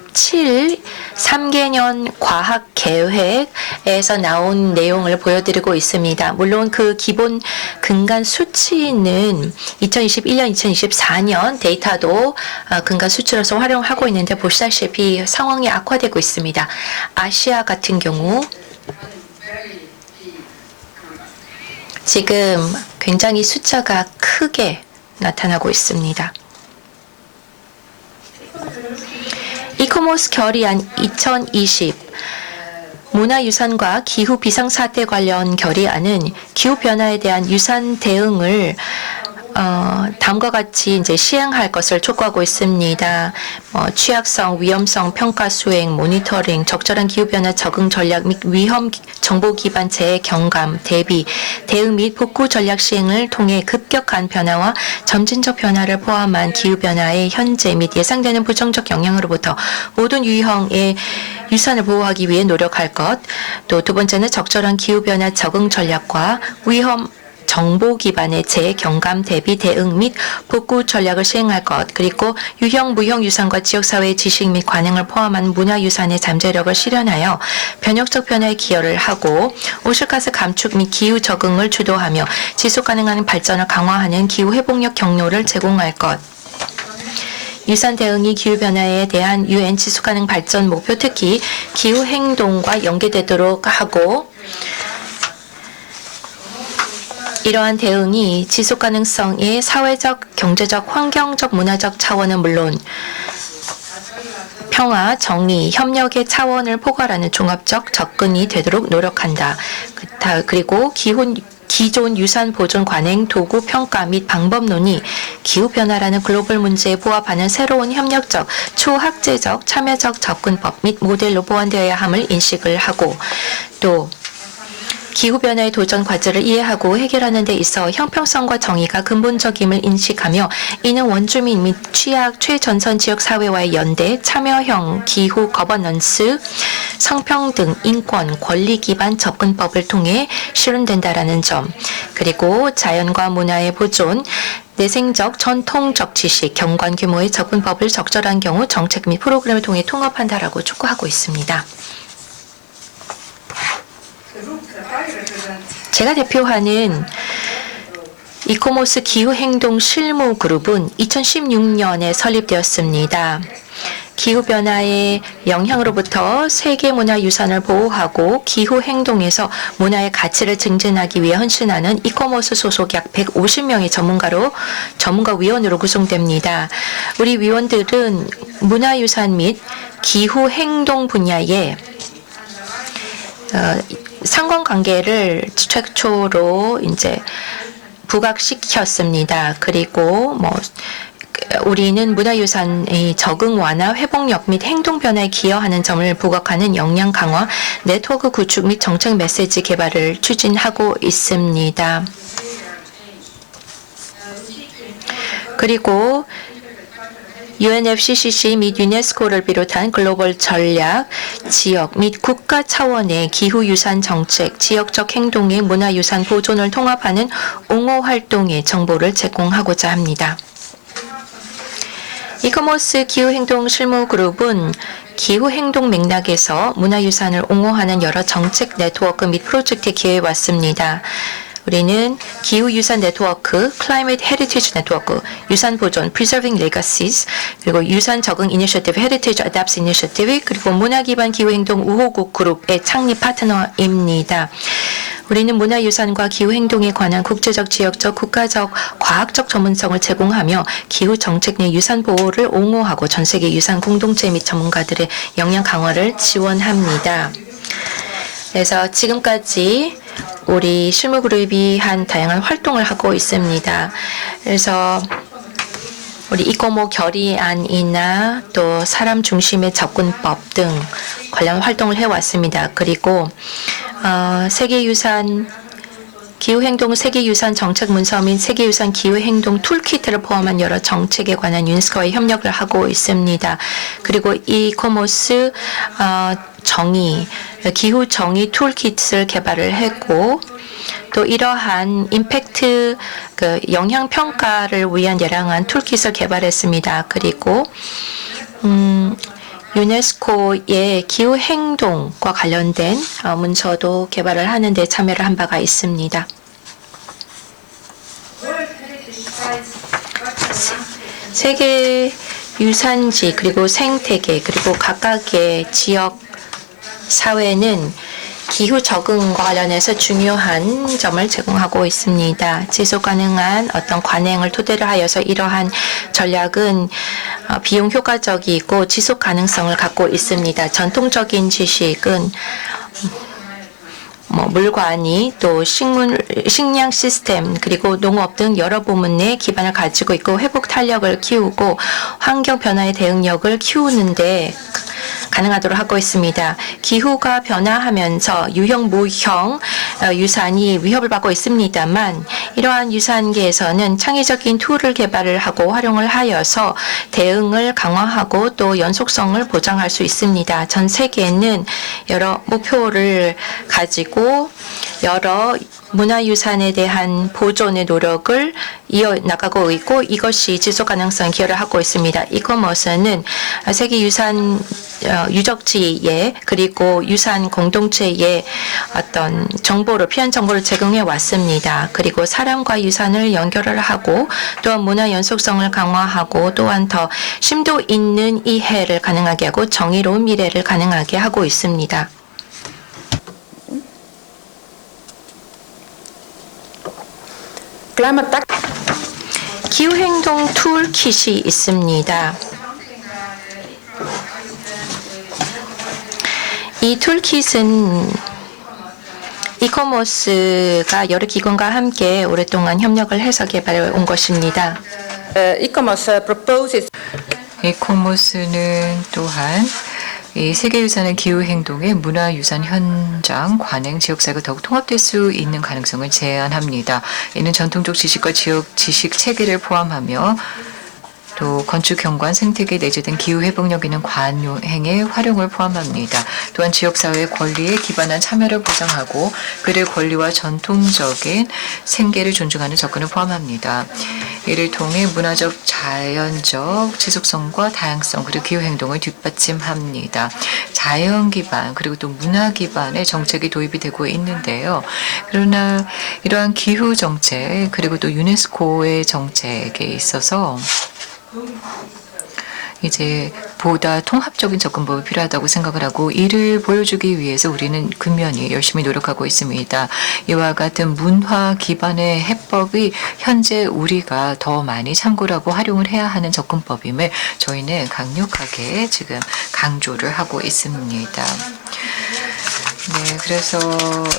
3개년 과학 계획에서 나온 내용을 보여드리고 있습니다. 물론 그 기본 근간 수치는 2021년, 2024년 데이터도 근간 수치로서 활용하고 있는데 보시다시피 상황이 악화되고 있습니다. 아시아 같은 경우 지금 굉장히 숫자가 크게 나타나고 있습니다. 이코모스 결의안 2020 문화유산과 기후 비상사태 관련 결의안은 기후변화에 대한 유산 대응을 다음과 같이 이제 시행할 것을 촉구하고 있습니다. 취약성, 위험성, 평가 수행, 모니터링, 적절한 기후변화 적응 전략 및 위험 정보 기반 재해 경감, 대비, 대응 및 복구 전략 시행을 통해 급격한 변화와 점진적 변화를 포함한 기후변화의 현재 및 예상되는 부정적 영향으로부터 모든 유형의 유산을 보호하기 위해 노력할 것. 또 두 번째는 적절한 기후변화 적응 전략과 위험 정보 기반의 재해 경감 대비 대응 및 복구 전략을 시행할 것, 그리고 유형, 무형 유산과 지역사회의 지식 및 관행을 포함한 문화유산의 잠재력을 실현하여 변혁적 변화에 기여를 하고 오실가스 감축 및 기후 적응을 주도하며 지속가능한 발전을 강화하는 기후 회복력 경로를 제공할 것. 유산 대응이 기후변화에 대한 UN 지속가능 발전 목표, 특히 기후행동과 연계되도록 하고 이러한 대응이 지속가능성의 사회적, 경제적, 환경적, 문화적 차원은 물론 평화, 정의, 협력의 차원을 포괄하는 종합적 접근이 되도록 노력한다. 그리고 기존 유산 보존 관행, 도구, 평가 및 방법론이 기후변화라는 글로벌 문제에 부합하는 새로운 협력적, 초학제적, 참여적 접근법 및 모델로 보완되어야 함을 인식을 하고 또 기후변화의 도전 과제를 이해하고 해결하는 데 있어 형평성과 정의가 근본적임을 인식하며 이는 원주민 및 취약, 최전선 지역 사회와의 연대, 참여형 기후 거버넌스, 성평등, 인권, 권리 기반 접근법을 통해 실현된다라는 점, 그리고 자연과 문화의 보존, 내생적, 전통적 지식, 경관 규모의 접근법을 적절한 경우 정책 및 프로그램을 통해 통합한다라고 촉구하고 있습니다. 제가 대표하는 이코모스 기후행동 실무그룹은 2016년에 설립되었습니다. 기후변화의 영향으로부터 세계문화유산을 보호하고 기후행동에서 문화의 가치를 증진하기 위해 헌신하는 이코모스 소속 약 150명의 전문가 위원으로 구성됩니다. 우리 위원들은 문화유산 및 기후행동 분야에 상관관계를 최초로 이제 부각시켰습니다. 그리고 우리는 문화유산의 적응 완화, 회복력 및 행동 변화에 기여하는 점을 부각하는 역량 강화, 네트워크 구축 및 정책 메시지 개발을 추진하고 있습니다. 그리고 UNFCCC 및 유네스코를 비롯한 글로벌 전략, 지역 및 국가 차원의 기후유산 정책, 지역적 행동의 문화유산 보존을 통합하는 옹호 활동의 정보를 제공하고자 합니다. 이코모스 기후행동 실무그룹은 기후행동 맥락에서 문화유산을 옹호하는 여러 정책 네트워크 및 프로젝트에 기여해왔습니다. 우리는 기후유산 네트워크, Climate Heritage 네트워크, 유산 보존, Preserving Legacies, 그리고 유산 적응 이니셔티브, Heritage Adapts Initiative, 그리고 문화 기반 기후행동 우호국 그룹의 창립 파트너입니다. 우리는 문화유산과 기후행동에 관한 국제적, 지역적, 국가적, 과학적 전문성을 제공하며 기후정책 내 유산 보호를 옹호하고 전세계 유산 공동체 및 전문가들의 역량 강화를 지원합니다. 그래서 지금까지 우리 실무그룹이 한 다양한 활동을 하고 있습니다. 그래서 우리 이코모 결의안이나 또 사람 중심의 접근법 등 관련 활동을 해왔습니다. 그리고 세계유산 기후행동 세계유산 정책 문서 및 세계유산 기후행동 툴키트를 포함한 여러 정책에 관한 유네스코와의 협력을 하고 있습니다. 그리고 이코모스 기후 정의 툴키트를 개발을 했고, 또 이러한 임팩트 영향 평가를 위한 다양한 툴킷을 개발했습니다. 그리고 유네스코의 기후행동과 관련된 문서도 개발을 하는 데 참여를 한 바가 있습니다. 세계 유산지 그리고 생태계 그리고 각각의 지역 사회는 기후 적응과 관련해서 중요한 점을 제공하고 있습니다. 지속 가능한 어떤 관행을 토대로 하여서 이러한 전략은 비용 효과적이고 지속 가능성을 갖고 있습니다. 전통적인 지식은 물관이 또 식량 시스템 그리고 농업 등 여러 부문의 기반을 가지고 있고 회복 탄력을 키우고 환경 변화의 대응력을 키우는데 가능하도록 하고 있습니다. 기후가 변화하면서 유형, 무형 유산이 위협을 받고 있습니다만 이러한 유산계에서는 창의적인 툴을 개발을 하고 활용을 하여서 대응을 강화하고 또 연속성을 보장할 수 있습니다. 전 세계는 여러 목표를 가지고 여러 문화유산에 대한 보존의 노력을 이어나가고 있고 이것이 지속가능성 기여를 하고 있습니다. 이코모스는 세계유산 유적지에 그리고 유산 공동체에 어떤 정보를 필요한 정보를 제공해 왔습니다. 그리고 사람과 유산을 연결을 하고 또한 문화 연속성을 강화하고 또한 더 심도 있는 이해를 가능하게 하고 정의로운 미래를 가능하게 하고 있습니다. 기후행동 툴킷이 있습니다. 이 툴킷은 이코모스가 여러 기관과 함께 오랫동안 협력을 해서 개발해 온 것입니다. 이코모스는 또한 이 세계유산의 기후행동의 문화유산 현장, 관행, 지역사회가 더욱 통합될 수 있는 가능성을 제안합니다. 이는 전통적 지식과 지역 지식 체계를 포함하며 또 건축 경관, 생태계 내재된 기후 회복력 있는 관행의 활용을 포함합니다. 또한 지역사회의 권리에 기반한 참여를 보장하고 그들의 권리와 전통적인 생계를 존중하는 접근을 포함합니다. 이를 통해 문화적, 자연적 지속성과 다양성 그리고 기후 행동을 뒷받침합니다. 자연 기반 그리고 또 문화 기반의 정책이 도입이 되고 있는데요. 그러나 이러한 기후 정책 그리고 또 유네스코의 정책에 있어서 이제 보다 통합적인 접근법이 필요하다고 생각을 하고 이를 보여주기 위해서 우리는 근면히 열심히 노력하고 있습니다. 이와 같은 문화 기반의 해법이 현재 우리가 더 많이 참고를 하고 활용을 해야 하는 접근법임을 저희는 강력하게 지금 강조를 하고 있습니다. 네, 그래서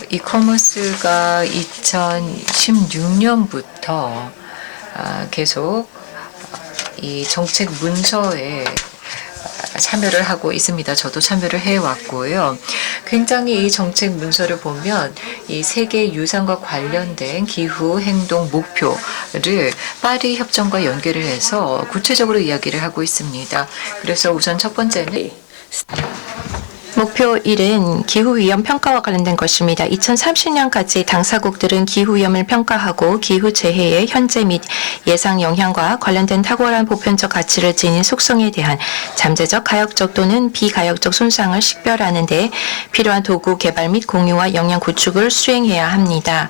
이커머스가 2016년부터 계속 이 정책 문서에 참여를 하고 있습니다. 저도 참여를 해왔고요. 굉장히 이 정책 문서를 보면 이 세계 유산과 관련된 기후 행동 목표를 파리 협정과 연계를 해서 구체적으로 이야기를 하고 있습니다. 그래서 우선 첫 번째는 목표 1은 기후위험 평가와 관련된 것입니다. 2030년까지 당사국들은 기후위험을 평가하고 기후재해의 현재 및 예상 영향과 관련된 탁월한 보편적 가치를 지닌 속성에 대한 잠재적, 가역적 또는 비가역적 손상을 식별하는 데 필요한 도구 개발 및 공유와 역량 구축을 수행해야 합니다.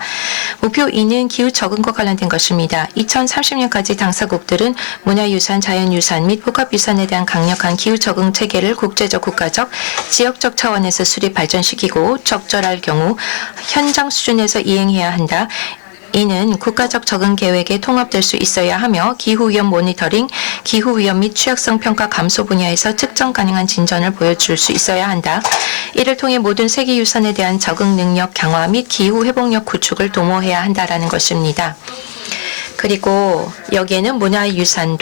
목표 2는 기후 적응과 관련된 것입니다. 2030년까지 당사국들은 문화유산, 자연유산 및 복합유산에 대한 강력한 기후 적응 체계를 국제적, 국가적, 지역적 차원에서 수립 발전시키고 적절할 경우 현장 수준에서 이행해야 한다. 이는 국가적 적응 계획에 통합될 수 있어야 하며 기후위험 모니터링, 기후위험 및 취약성 평가 감소 분야에서 측정 가능한 진전을 보여줄 수 있어야 한다. 이를 통해 모든 세계유산에 대한 적응 능력 강화 및 기후 회복력 구축을 도모해야 한다라는 것입니다. 그리고 여기에는 문화유산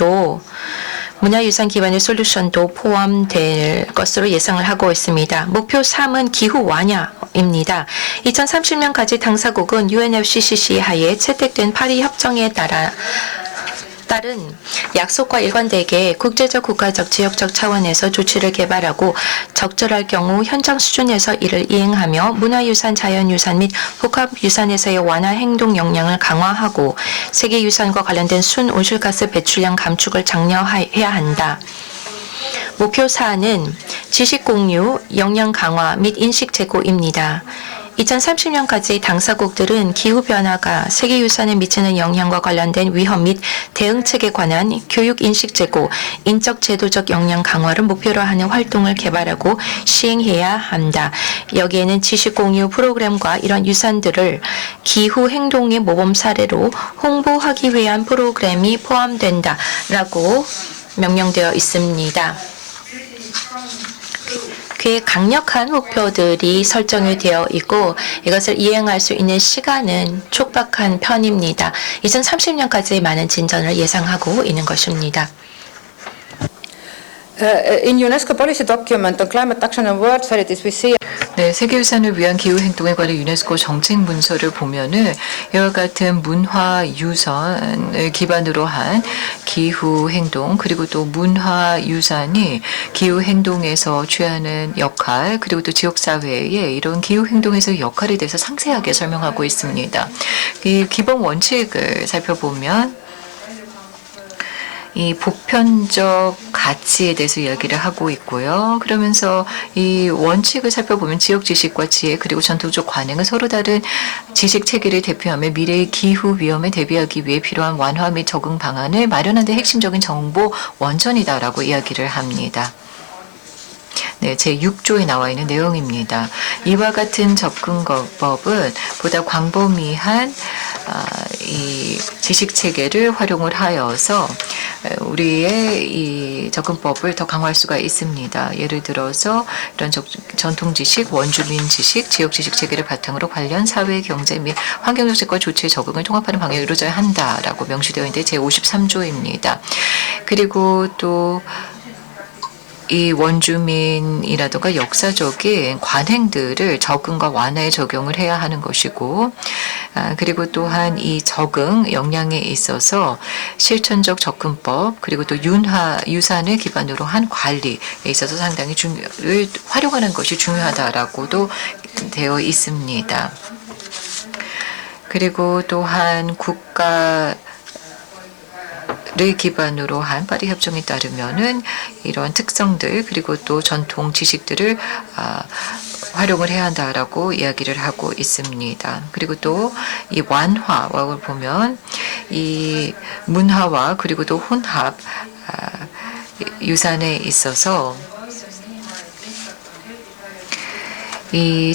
기반의 솔루션도 포함될 것으로 예상을 하고 있습니다. 목표 3은 기후 완화입니다. 2030년까지 당사국은 UNFCCC 하에 채택된 파리 협정에 따른 약속과 일관되게 국제적, 국가적, 지역적 차원에서 조치를 개발하고 적절할 경우 현장 수준에서 이를 이행하며 문화유산, 자연유산 및 복합유산에서의 완화 행동 역량을 강화하고 세계유산과 관련된 순온실가스 배출량 감축을 장려해야 한다. 목표 4는 지식 공유, 역량 강화 및 인식 제고입니다. 2030년까지 당사국들은 기후변화가 세계유산에 미치는 영향과 관련된 위험 및 대응책에 관한 교육 인식 제고, 인적 제도적 역량 강화를 목표로 하는 활동을 개발하고 시행해야 한다. 여기에는 지식 공유 프로그램과 이런 유산들을 기후 행동의 모범 사례로 홍보하기 위한 프로그램이 포함된다라고 명명되어 있습니다. 꽤 강력한 목표들이 설정이 되어 있고 이것을 이행할 수 있는 시간은 촉박한 편입니다. 2030년까지 많은 진전을 예상하고 있는 것입니다. In UNESCO policy document on climate action and world heritage, we see 네, 세계유산을 위한 기후행동에 관한 유네스코 정책 문서를 보면은 이와 같은 문화유산을 기반으로 한 기후행동 그리고 또 문화유산이 기후행동에서 취하는 역할 그리고 또 지역사회의 이런 기후행동에서의 역할에 대해서 상세하게 설명하고 있습니다. 이 기본 원칙을 살펴보면 이 보편적 가치에 대해서 이야기를 하고 있고요. 그러면서 이 원칙을 살펴보면 지역 지식과 지혜 그리고 전통적 관행은 서로 다른 지식 체계를 대표하며 미래의 기후 위험에 대비하기 위해 필요한 완화 및 적응 방안을 마련하는 데 핵심적인 정보 원천이다라고 이야기를 합니다. 네, 제6조에 나와 있는 내용입니다. 이와 같은 접근법은 보다 광범위한 이 지식 체계를 활용을 하여서 우리의 이 접근법을 더 강화할 수가 있습니다. 예를 들어서 이런 전통 지식, 원주민 지식, 지역 지식 체계를 바탕으로 관련 사회, 경제 및 환경 정책과 조치의 적응을 통합하는 방향으로 이루어져야 한다라고 명시되어 있는데 제53조입니다. 그리고 또 이 원주민이라든가 역사적인 관행들을 적응과 완화에 적용을 해야 하는 것이고, 그리고 또한 이 적응 역량에 있어서 실천적 접근법, 그리고 또 유산을 기반으로 한 관리에 있어서 상당히 활용하는 것이 중요하다라고도 되어 있습니다. 그리고 또한 국가를 기반으로 한 파리 협정에 따르면은 이러한 특성들 그리고 또 전통 지식들을 활용을 해야 한다라고 이야기를 하고 있습니다. 그리고 또 이 완화를 보면 이 문화와 그리고 또 혼합 유산에 있어서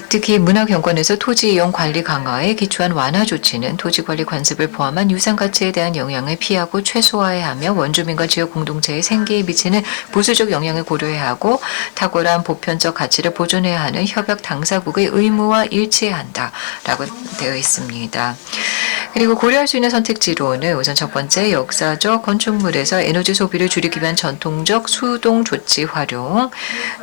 특히 문화경관에서 토지 이용 관리 강화에 기초한 완화 조치는 토지 관리 관습을 포함한 유산 가치에 대한 영향을 피하고 최소화해야 하며 원주민과 지역 공동체의 생계에 미치는 부수적 영향을 고려해야 하고 탁월한 보편적 가치를 보존해야 하는 협약 당사국의 의무와 일치해야 한다라고 되어 있습니다. 그리고 고려할 수 있는 선택지로는 우선 첫 번째 역사적 건축물에서 에너지 소비를 줄이기 위한 전통적 수동 조치 활용,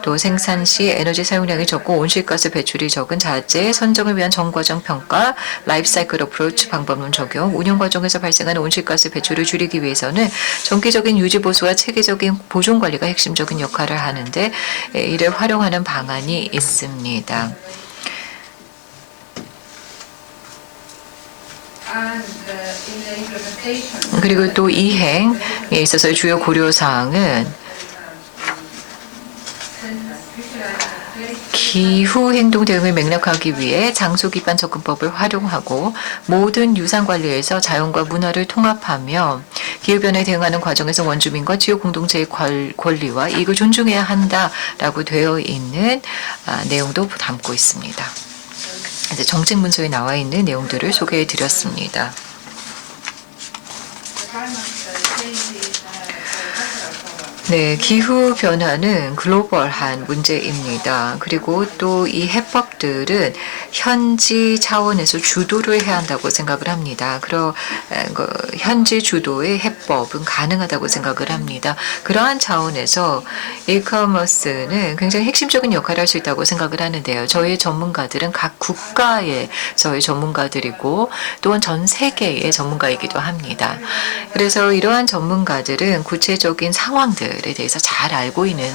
또 생산 시 에너지 사용량이 적고 온실가스 배출이 적은 자재 선정을 위한 전과정 평가, 라이프 사이클 어프로치 방법론 적용, 운영 과정에서 발생하는 온실가스 배출을 줄이기 위해서는 정기적인 유지 보수와 체계적인 보존 관리가 핵심적인 역할을 하는데 이를 활용하는 방안이 있습니다. 그리고 또 이행에 있어서의 주요 고려사항은 기후 행동 대응을 맥락하기 위해 장소 기반 접근법을 활용하고 모든 유산 관리에서 자연과 문화를 통합하며 기후 변화에 대응하는 과정에서 원주민과 지역 공동체의 권리와 이익을 존중해야 한다라고 되어 있는 내용도 담고 있습니다. 이제 정책 문서에 나와 있는 내용들을 소개해 드렸습니다. 네, 기후 변화는 글로벌한 문제입니다. 그리고 또 이 해법들은 현지 차원에서 주도를 해야 한다고 생각을 합니다. 현지 주도의 해법은 가능하다고 생각을 합니다. 그러한 차원에서 이커머스는 굉장히 핵심적인 역할을 할 수 있다고 생각을 하는데요. 저희 전문가들은 각 국가에서의 전문가들이고 또한 전 세계의 전문가이기도 합니다. 그래서 이러한 전문가들은 구체적인 상황들에 대해서 잘 알고 있는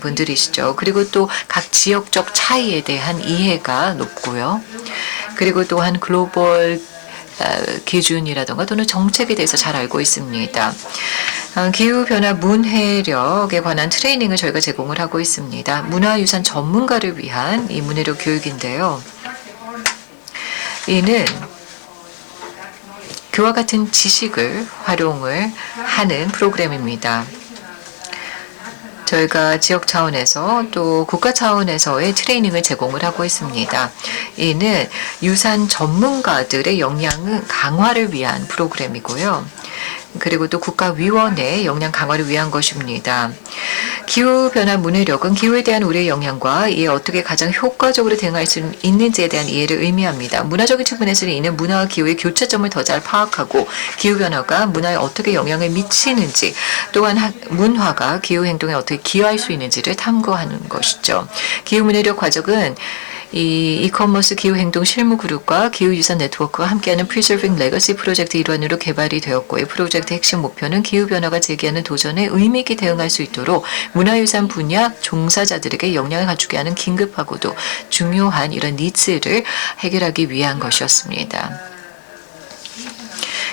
분들이시죠. 그리고 또 각 지역적 차이에 대한 이해가 높고요. 그리고 또한 글로벌 기준이라든가 또는 정책에 대해서 잘 알고 있습니다. 기후변화 문해력에 관한 트레이닝을 저희가 제공을 하고 있습니다. 문화유산 전문가를 위한 이 문해력 교육인데요. 이는 그와 같은 지식을 활용을 하는 프로그램입니다. 저희가 지역 차원에서 또 국가 차원에서의 트레이닝을 제공을 하고 있습니다. 이는 유산 전문가들의 역량 강화를 위한 프로그램이고요. 그리고 또 국가위원회의 역량 강화를 위한 것입니다. 기후변화 문해력은 기후에 대한 우리의 영향과 이에 어떻게 가장 효과적으로 대응할 수 있는지에 대한 이해를 의미합니다. 문화적인 측면에서는 이는 문화와 기후의 교차점을 더 잘 파악하고 기후변화가 문화에 어떻게 영향을 미치는지 또한 문화가 기후행동에 어떻게 기여할 수 있는지를 탐구하는 것이죠. 기후문해력 과정은 이 이커머스 기후행동 실무그룹과 기후유산 네트워크가 함께하는 Preserving Legacy 프로젝트 일환으로 개발이 되었고 이 프로젝트의 핵심 목표는 기후변화가 제기하는 도전에 의미있게 대응할 수 있도록 문화유산 분야 종사자들에게 역량을 갖추게 하는 긴급하고도 중요한 이런 니즈를 해결하기 위한 것이었습니다.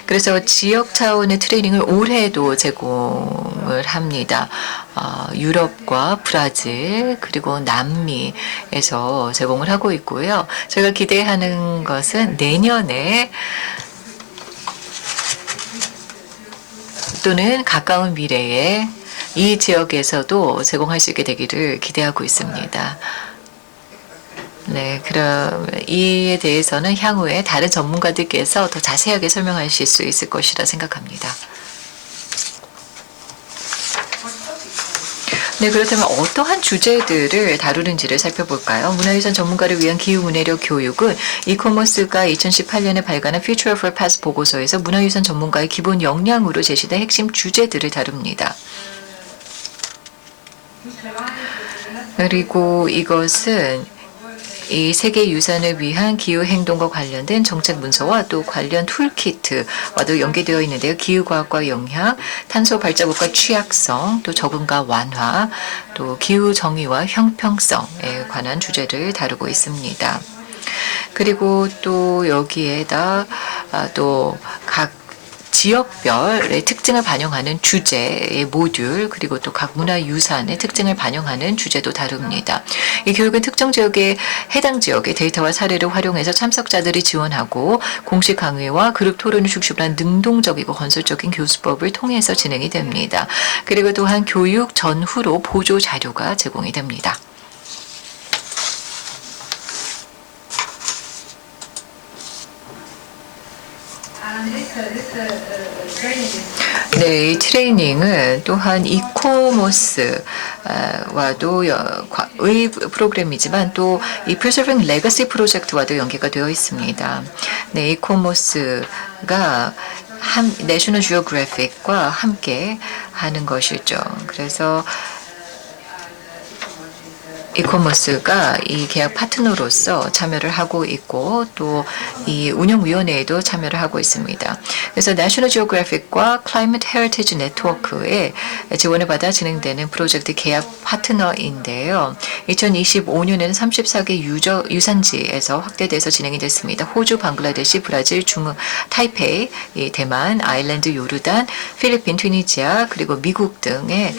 그래서 지역 차원의 트레이닝을 올해도 제공을 합니다. 유럽과 브라질 그리고 남미에서 제공을 하고 있고요. 저희가 기대하는 것은 내년에 또는 가까운 미래에 이 지역에서도 제공할 수 있게 되기를 기대하고 있습니다. 네, 그럼 이에 대해서는 향후에 다른 전문가들께서 더 자세하게 설명하실 수 있을 것이라 생각합니다. 네, 그렇다면 어떠한 주제들을 다루는지를 살펴볼까요? 문화유산 전문가를 위한 기후문해력 교육은 이커머스가 2018년에 발간한 Future of Our Past 보고서에서 문화유산 전문가의 기본 역량으로 제시된 핵심 주제들을 다룹니다. 그리고 이것은 이 세계 유산을 위한 기후 행동과 관련된 정책 문서와 또 관련 툴키트와도 연계되어 있는데요. 기후 과학과 영향, 탄소 발자국과 취약성, 또 적응과 완화, 또 기후 정의와 형평성에 관한 주제를 다루고 있습니다. 그리고 또 여기에다 또 각 지역별의 특징을 반영하는 주제의 모듈, 그리고 또 각 문화유산의 특징을 반영하는 주제도 다룹니다. 이 교육은 특정 지역의 해당 지역의 데이터와 사례를 활용해서 참석자들이 지원하고 공식 강의와 그룹 토론을 중심으로 한 능동적이고 건설적인 교수법을 통해서 진행이 됩니다. 그리고 또한 교육 전후로 보조 자료가 제공이 됩니다. 네, 이 트레이닝은 또한 이코머스와도 의 프로그램이지만 또 이 Preserving Legacy 프로젝트와도 연계가 되어 있습니다. 네, 이코머스가 내셔널 지오그래픽과 함께 하는 것이죠. 그래서 이코머스가 이 계약 파트너로서 참여를 하고 있고 또 이 운영위원회에도 참여를 하고 있습니다. 그래서 내셔널 지오그래픽과 클라이밋 헤리티지 네트워크의 지원을 받아 진행되는 프로젝트 계약 파트너인데요. 2025년에는 34개 유산지에서 확대돼서 진행이 됐습니다. 호주, 방글라데시, 브라질, 중국, 타이페이, 대만, 아일랜드, 요르단, 필리핀, 튀니지아 그리고 미국 등의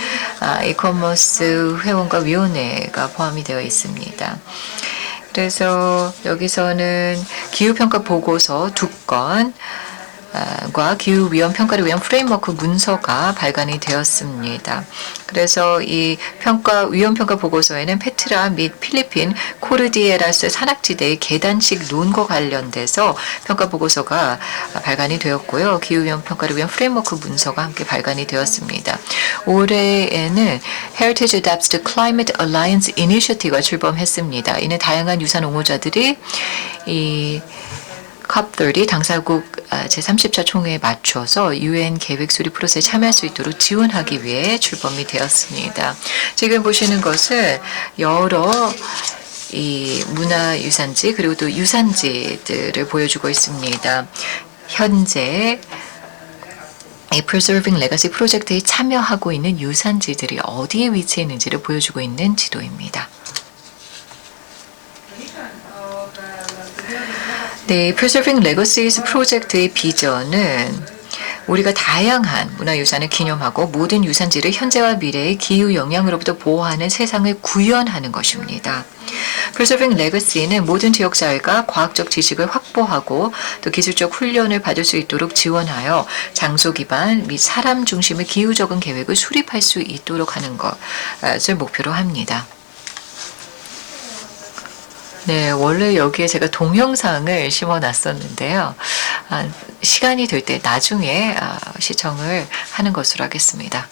이코머스 회원과 위원회가 포함이 되어 있습니다. 그래서 여기서는 기후평가 보고서 2건 과 기후위험 평가를 위한 프레임워크 문서가 발간이 되었습니다. 그래서 이 위험 평가 보고서에는 페트라 및 필리핀 코르디에라스 산악지대의 계단식 논과 관련돼서 평가 보고서가 발간이 되었고요. 기후위험 평가를 위한 프레임워크 문서가 함께 발간이 되었습니다. 올해에는 Heritage Adapts to Climate Alliance Initiative가 출범했습니다. 이는 다양한 유산 옹호자들이 이 COP30 당사국 제30차 총회에 맞춰서 UN 계획 수립 프로세스에 참여할 수 있도록 지원하기 위해 출범이 되었습니다. 지금 보시는 것은 여러 이 문화유산지 그리고 또 유산지들을 보여주고 있습니다. 현재 이 Preserving Legacy 프로젝트에 참여하고 있는 유산지들이 어디에 위치해 있는지를 보여주고 있는 지도입니다. 네, Preserving Legacies 프로젝트의 비전은 우리가 다양한 문화유산을 기념하고 모든 유산지를 현재와 미래의 기후 영향으로부터 보호하는 세상을 구현하는 것입니다. Preserving Legacy는 모든 지역사회가 과학적 지식을 확보하고 또 기술적 훈련을 받을 수 있도록 지원하여 장소 기반 및 사람 중심의 기후 적응 계획을 수립할 수 있도록 하는 것을 목표로 합니다. 네, 원래 여기에 제가 동영상을 심어놨었는데요. 시간이 될 때 나중에 시청을 하는 것으로 하겠습니다.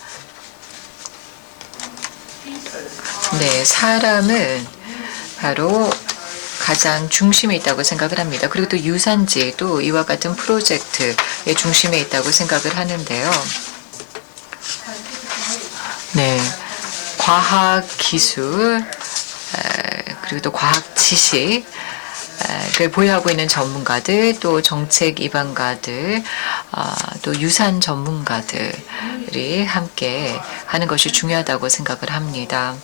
네, 사람은 바로 가장 중심에 있다고 생각을 합니다. 그리고 또 유산지도 이와 같은 프로젝트의 중심에 있다고 생각을 하는데요. 네, 과학 기술 그리고 또 과학 지식을 보유하고 있는 전문가들, 또 정책 입안가들, 또 유산 전문가들이 함께 하는 것이 중요하다고 생각을 합니다.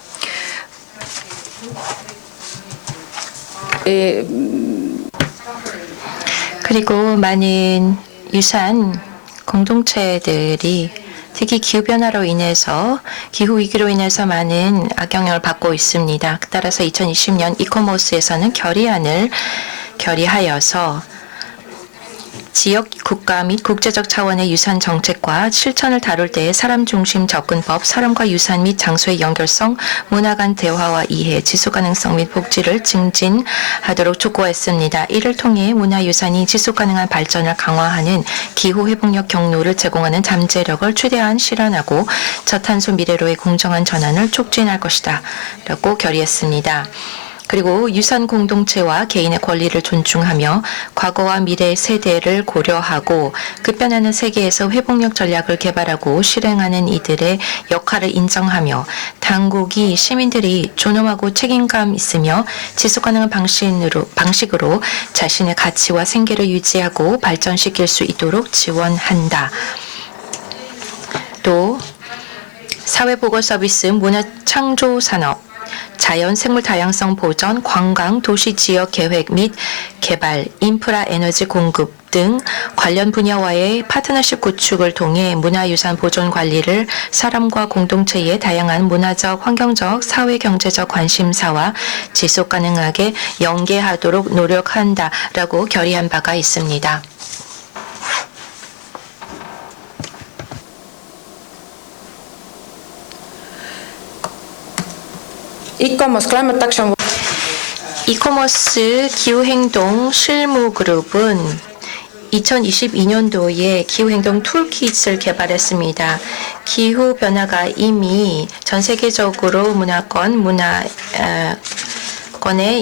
그리고 많은 유산 공동체들이 특히 기후변화로 인해서 기후위기로 인해서 많은 악영향을 받고 있습니다. 따라서 2020년 이코머스에서는 결의안을 결의하여서 지역, 국가 및 국제적 차원의 유산 정책과 실천을 다룰 때의 사람 중심 접근법, 사람과 유산 및 장소의 연결성, 문화 간 대화와 이해, 지속 가능성 및 복지를 증진하도록 촉구했습니다. 이를 통해 문화유산이 지속 가능한 발전을 강화하는 기후 회복력 경로를 제공하는 잠재력을 최대한 실현하고 저탄소 미래로의 공정한 전환을 촉진할 것이다 라고 결의했습니다. 그리고 유산 공동체와 개인의 권리를 존중하며 과거와 미래의 세대를 고려하고 급변하는 세계에서 회복력 전략을 개발하고 실행하는 이들의 역할을 인정하며 당국이 시민들이 존엄하고 책임감 있으며 지속 가능한 방식으로 자신의 가치와 생계를 유지하고 발전시킬 수 있도록 지원한다. 또 사회보건 서비스, 문화창조산업, 자연 생물 다양성 보전, 관광, 도시 지역 계획 및 개발, 인프라 에너지 공급 등 관련 분야와의 파트너십 구축을 통해 문화유산 보존 관리를 사람과 공동체의 다양한 문화적, 환경적, 사회 경제적 관심사와 지속 가능하게 연계하도록 노력한다라고 결의한 바가 있습니다. E-commerce Climate Action 이커머스 기후행동 실무그룹은 2022년도에 기후행동 툴킷을 개발했습니다. 기후변화가 이미 전 세계적으로 문화권에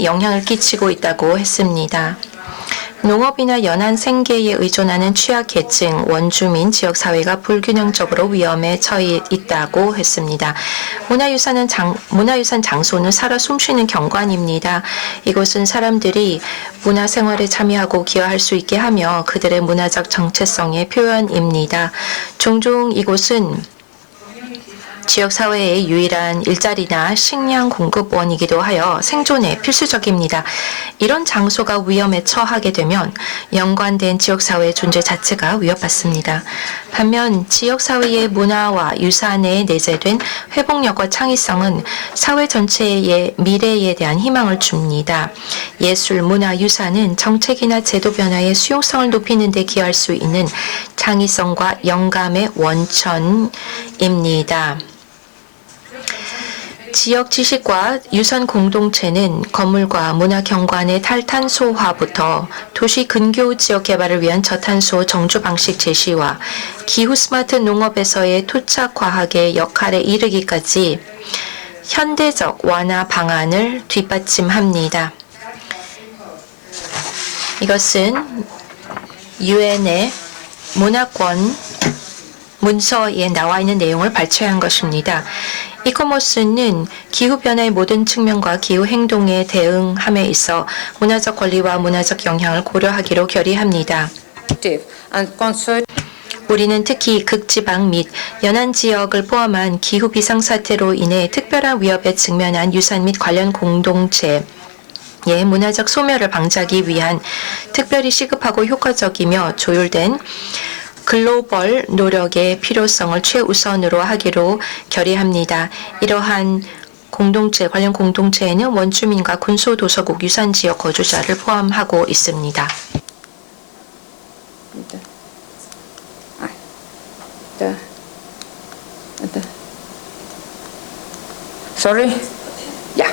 영향을 끼치고 있다고 했습니다. 농업이나 연안 생계에 의존하는 취약계층, 원주민, 지역사회가 불균형적으로 위험에 처해 있다고 했습니다. 문화유산 장소는 살아 숨쉬는 경관입니다. 이곳은 사람들이 문화생활에 참여하고 기여할 수 있게 하며 그들의 문화적 정체성의 표현입니다. 종종 이곳은 지역사회의 유일한 일자리나 식량 공급원이기도 하여 생존에 필수적입니다. 이런 장소가 위험에 처하게 되면 연관된 지역사회의 존재 자체가 위협받습니다. 반면 지역사회의 문화와 유산에 내재된 회복력과 창의성은 사회 전체의 미래에 대한 희망을 줍니다. 예술, 문화, 유산은 정책이나 제도 변화의 수용성을 높이는 데 기여할 수 있는 창의성과 영감의 원천입니다. 지역 지식과 유산 공동체는 건물과 문화 경관의 탈탄소화부터 도시 근교 지역 개발을 위한 저탄소 정주 방식 제시와 기후 스마트 농업에서의 토착 과학의 역할에 이르기까지 현대적 완화 방안을 뒷받침합니다. 이것은 유엔의 문화권 문서에 나와 있는 내용을 발췌한 것입니다. 이커머스는 기후변화의 모든 측면과 기후행동에 대응함에 있어 문화적 권리와 문화적 영향을 고려하기로 결의합니다. and concert 우리는 특히 극지방 및 연안 지역을 포함한 기후 비상사태로 인해 특별한 위협에 직면한 유산 및 관련 공동체의 문화적 소멸을 방지하기 위한 특별히 시급하고 효과적이며 조율된 글로벌 노력의 필요성을 최우선으로 하기로 결의합니다. 이러한 관련 공동체에는 원주민과 군소도서국 유산지역 거주자를 포함하고 있습니다. sorry. Yeah.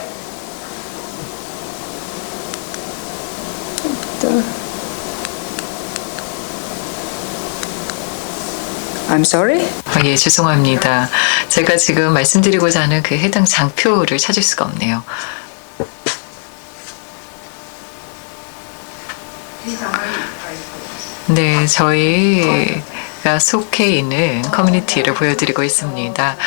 I'm sorry. 예, 죄송합니다. 제가 지금 말씀드리고자 하는 그 해당 장표를 찾을 수가 없네요. 네, 저희가 속해 있는 커뮤니티를 보여드리고 있습니다.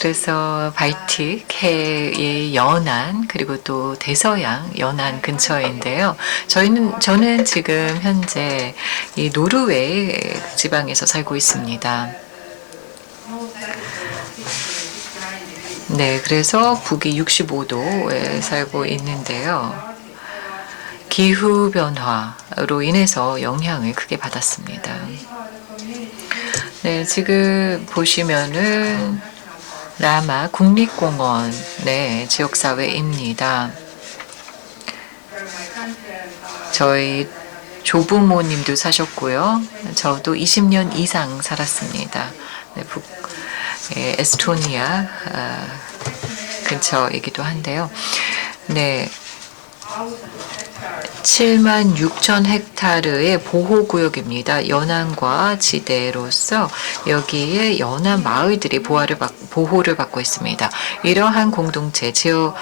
그래서 발틱해의 연안 그리고 또 대서양 연안 근처인데요. 저는 지금 현재 이 노르웨이 지방에서 살고 있습니다. 네, 그래서 북위 65도에 살고 있는데요. 기후 변화로 인해서 영향을 크게 받았습니다. 네, 지금 보시면은 라마 국립공원의 지역사회입니다. 저희 조부모님도 사셨고요. 저도 20년 이상 살았습니다. 네, 에스토니아 근처이기도 한데요. 네, 7만 6천 헥타르의 보호구역입니다. 연안과 지대로서 여기에 연안 마을들이 보호를 받고 있습니다. 이러한 공동체, 지역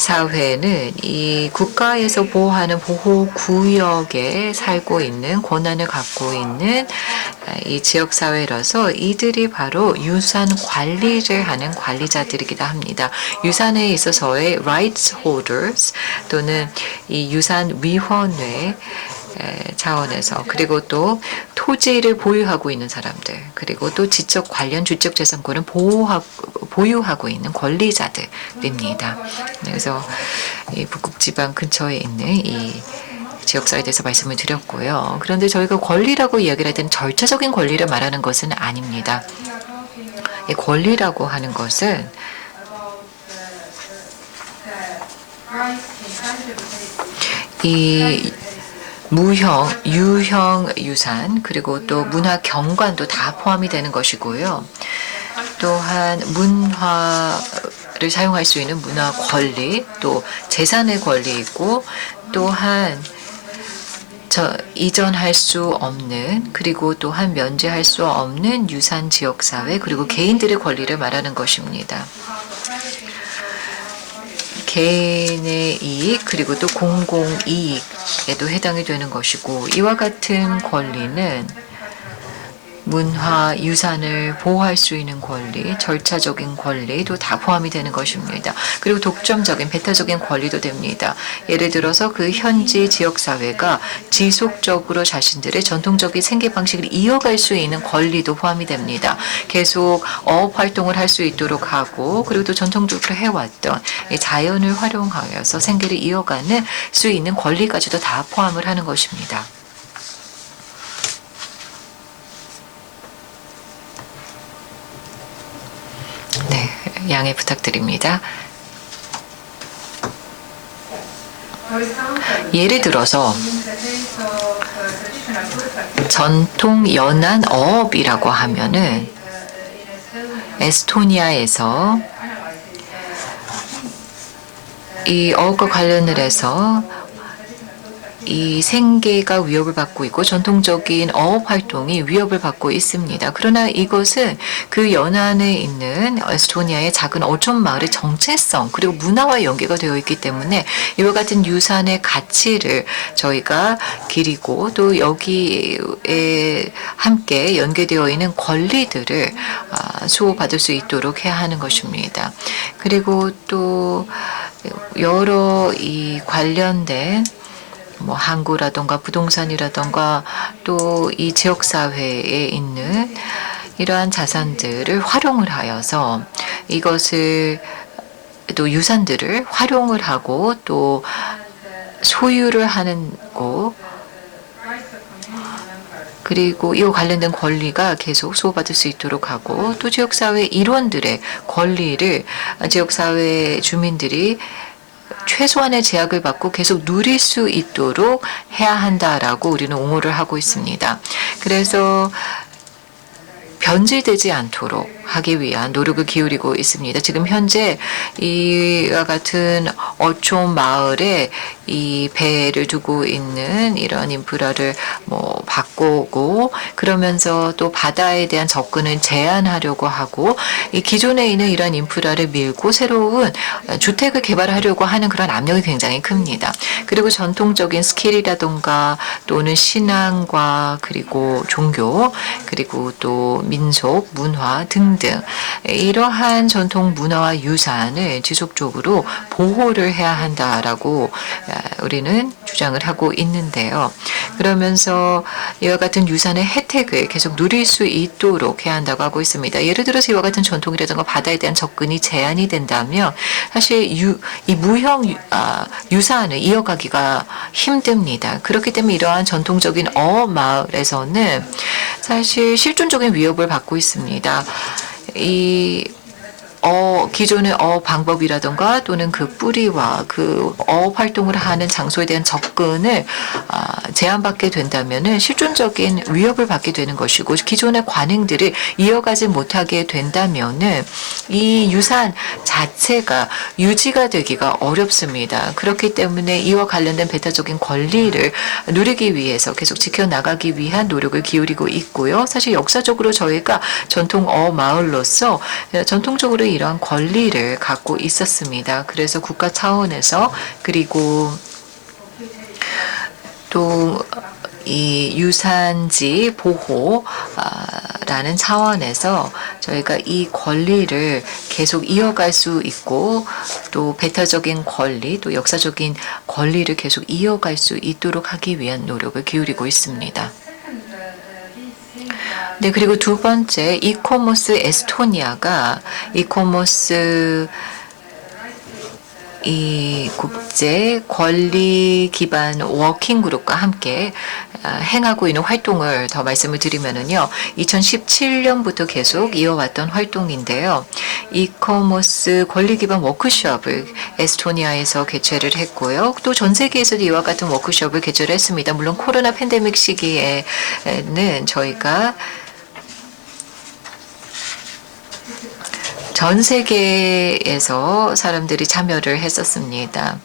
사회는 이 국가에서 보호하는 보호구역에 살고 있는 권한을 갖고 있는 이 지역사회라서 이들이 바로 유산 관리를 하는 관리자들이기도 합니다. 유산에 있어서의 rights holders 또는 이 유산위원회 차원에서 그리고 또 토지를 보유하고 있는 사람들 그리고 또 지적 관련 주적 재산권을 보유하고 있는 권리자들입니다. 그래서 이 북극지방 근처에 있는 이 지역사회에 대해서 말씀을 드렸고요. 그런데 저희가 권리라고 이야기를 할 때는 절차적인 권리를 말하는 것은 아닙니다. 이 권리라고 하는 것은 이 유형 유산 그리고 또 문화 경관도 다 포함이 되는 것이고요. 또한 문화를 사용할 수 있는 문화 권리, 또 재산의 권리 있고 또한 이전할 수 없는 그리고 또한 면제할 수 없는 유산 지역사회 그리고 개인들의 권리를 말하는 것입니다. 개인의 이익 그리고 또 공공이익에도 해당이 되는 것이고 이와 같은 권리는 문화, 유산을 보호할 수 있는 권리, 절차적인 권리도 다 포함이 되는 것입니다. 그리고 독점적인, 배타적인 권리도 됩니다. 예를 들어서 그 현지 지역사회가 지속적으로 자신들의 전통적인 생계 방식을 이어갈 수 있는 권리도 포함이 됩니다. 계속 어업 활동을 할 수 있도록 하고 그리고 또 전통적으로 해왔던 자연을 활용하여서 생계를 이어가는 수 있는 권리까지도 다 포함을 하는 것입니다. 네, 양해 부탁드립니다. 예를 들어서 전통 연안 어업이라고 하면은 에스토니아에서 이 어업과 관련을 해서 이 생계가 위협을 받고 있고 전통적인 어업 활동이 위협을 받고 있습니다. 그러나 이것은 그 연안에 있는 에스토니아의 작은 어촌 마을의 정체성 그리고 문화와 연계가 되어 있기 때문에 이와 같은 유산의 가치를 저희가 기리고 또 여기에 함께 연계되어 있는 권리들을 수호받을 수 있도록 해야 하는 것입니다. 그리고 또 여러 이 관련된 항구라던가 부동산이라던가 또 이 지역사회에 있는 이러한 자산들을 활용을 하여서 이것을 또 유산들을 활용을 하고 또 소유를 하는 곳 그리고 이와 관련된 권리가 계속 수호받을 수 있도록 하고 또 지역사회 일원들의 권리를 지역사회 주민들이 최소한의 제약을 받고 계속 누릴 수 있도록 해야 한다라고 우리는 옹호를 하고 있습니다. 그래서 변질되지 않도록 하기 위한 노력을 기울이고 있습니다. 지금 현재 이와 같은 어촌 마을에 이 배를 두고 있는 이런 인프라를 바꾸고 그러면서 또 바다에 대한 접근을 제한하려고 하고 이 기존에 있는 이런 인프라를 밀고 새로운 주택을 개발하려고 하는 그런 압력이 굉장히 큽니다. 그리고 전통적인 스킬이라던가 또는 신앙과 그리고 종교 그리고 또 민속, 문화 등등 이러한 전통 문화와 유산을 지속적으로 보호를 해야 한다라고 우리는 주장을 하고 있는데요. 그러면서 이와 같은 유산의 혜택을 계속 누릴 수 있도록 해야 한다고 하고 있습니다. 예를 들어서 이와 같은 전통이라든가 바다에 대한 접근이 제한이 된다면 사실 이 무형 유산을 이어가기가 힘듭니다. 그렇기 때문에 이러한 전통적인 어업 마을에서는 사실 실존적인 위협을 받고 있습니다. 이 기존의 어업 방법이라던가 또는 그 뿌리와 그 어업 활동을 하는 장소에 대한 접근을 제한받게 된다면은 실존적인 위협을 받게 되는 것이고 기존의 관행들을 이어가지 못하게 된다면은 이 유산 자체가 유지가 되기가 어렵습니다. 그렇기 때문에 이와 관련된 배타적인 권리를 누리기 위해서 계속 지켜나가기 위한 노력을 기울이고 있고요. 사실 역사적으로 저희가 전통 어업 마을로서 전통적으로 별도의 이러한 권리를 갖고 있었습니다. 그래서 국가 차원에서 그리고 또 이 유산지 보호라는 차원에서 저희가 이 권리를 계속 이어갈 수 있고 또 배타적인 권리 또 역사적인 권리를 계속 이어갈 수 있도록 하기 위한 노력을 기울이고 있습니다. 네, 그리고 두 번째 이코모스 에스토니아가 이코모스 이 국제 권리 기반 워킹 그룹과 함께 행하고 있는 활동을 더 말씀을 드리면은요. 2017년부터 계속 이어왔던 활동인데요. 이커머스 권리 기반 워크숍을 에스토니아에서 개최를 했고요. 또 전 세계에서도 이와 같은 워크숍을 개최를 했습니다. 물론 코로나 팬데믹 시기에는 저희가 전 세계에서 사람들이 참여를 했었습니다.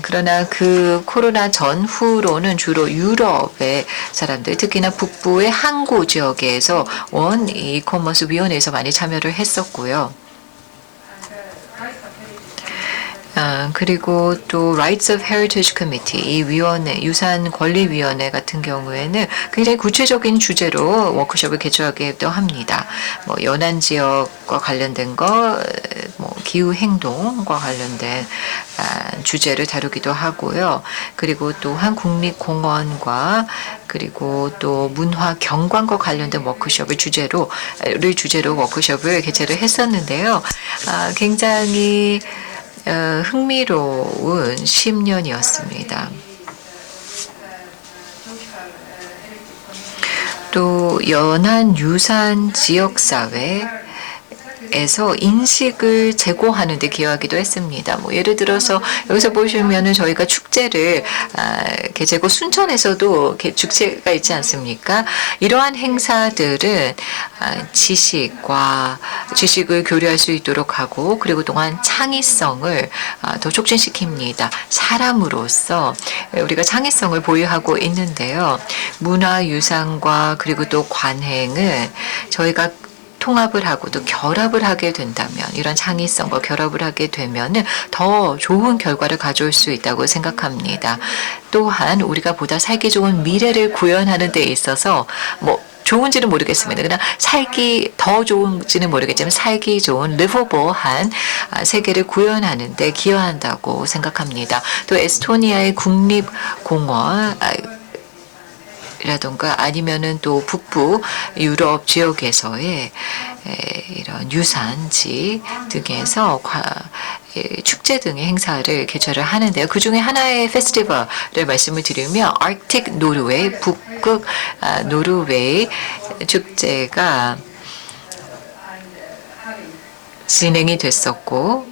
그러나 그 코로나 전후로는 주로 유럽의 사람들, 특히나 북부의 항구 지역에서 원 이커머스 위원회에서 많이 참여를 했었고요. 그리고 또 Rights of Heritage Committee, 이 위원회, 유산 권리위원회 같은 경우에는 굉장히 구체적인 주제로 워크숍을 개최하기도 합니다. 뭐 연안 지역과 관련된 거, 뭐 기후 행동과 관련된 주제를 다루기도 하고요. 그리고 또한 국립공원과 그리고 또 문화 경관과 관련된 워크숍을 주제로 워크숍을 개최를 했었는데요. 굉장히 흥미로운 10년이었습니다. 또 연안 유산 지역사회 에서 인식을 제고하는 데 기여하기도 했습니다. 뭐 예를 들어서 여기서 보시면은 저희가 축제를 개최고 순천에서도 축제가 있지 않습니까? 이러한 행사들은 지식을 교류할 수 있도록 하고 그리고 또한 창의성을 더 촉진시킵니다. 사람으로서 우리가 창의성을 보유하고 있는데요. 문화유산과 그리고 또 관행은 저희가 통합을 하고 또 결합을 하게 된다면 이런 창의성과 결합을 하게 되면은 더 좋은 결과를 가져올 수 있다고 생각합니다. 또한 우리가 보다 살기 좋은 미래를 구현하는 데 있어서 뭐 좋은지는 모르겠습니다. 그러나 살기 더 좋은지는 모르겠지만 살기 좋은 리버블한 세계를 구현하는 데 기여한다고 생각합니다. 또 에스토니아의 국립공원 라던가 아니면은 또 북부 유럽 지역에서의 이런 유산지 등에서 축제 등의 행사를 개최를 하는데요. 그 중에 하나의 페스티벌을 말씀을 드리면 아르틱 노르웨이 북극 노르웨이 축제가 진행이 됐었고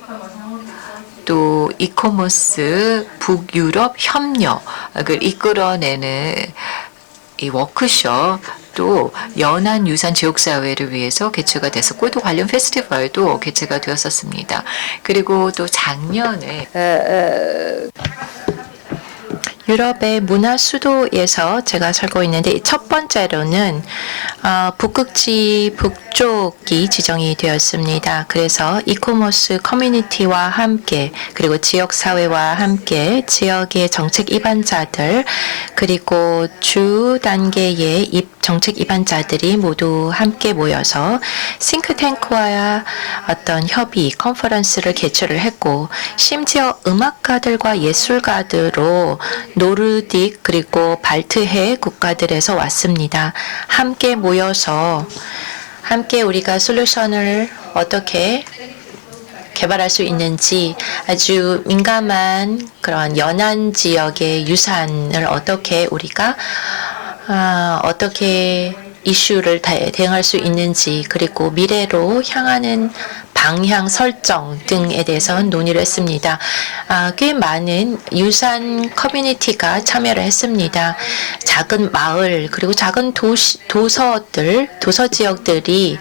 또 이코모스 북유럽 협력을 이끌어내는 이 워크숍 또 연안 유산 지역사회를 위해서 개최가 됐었고 또 관련 페스티벌도 개최가 되었었습니다. 그리고 또 작년에 유럽의 문화 수도에서 제가 살고 있는데 첫 번째로는 북극지 북쪽이 지정이 되었습니다. 그래서 이코모스 커뮤니티와 함께 그리고 지역사회와 함께 지역의 정책 입안자들 그리고 주 단계의 정책 입안자들이 모두 함께 모여서 싱크탱크와 어떤 협의 컨퍼런스를 개최를 했고 심지어 음악가들과 예술가들로 노르딕 그리고 발트해 국가들에서 왔습니다. 함께 모여서 함께 우리가 솔루션을 어떻게 개발할 수 있는지 아주 민감한 그런 연안 지역의 유산을 어떻게 우리가 어떻게 이슈를 대응할 수 있는지 그리고 미래로 향하는 방향 설정 등에 대해서 논의를 했습니다. 꽤 많은 유산 커뮤니티가 참여를 했습니다. 작은 마을 그리고 작은 도서 지역들이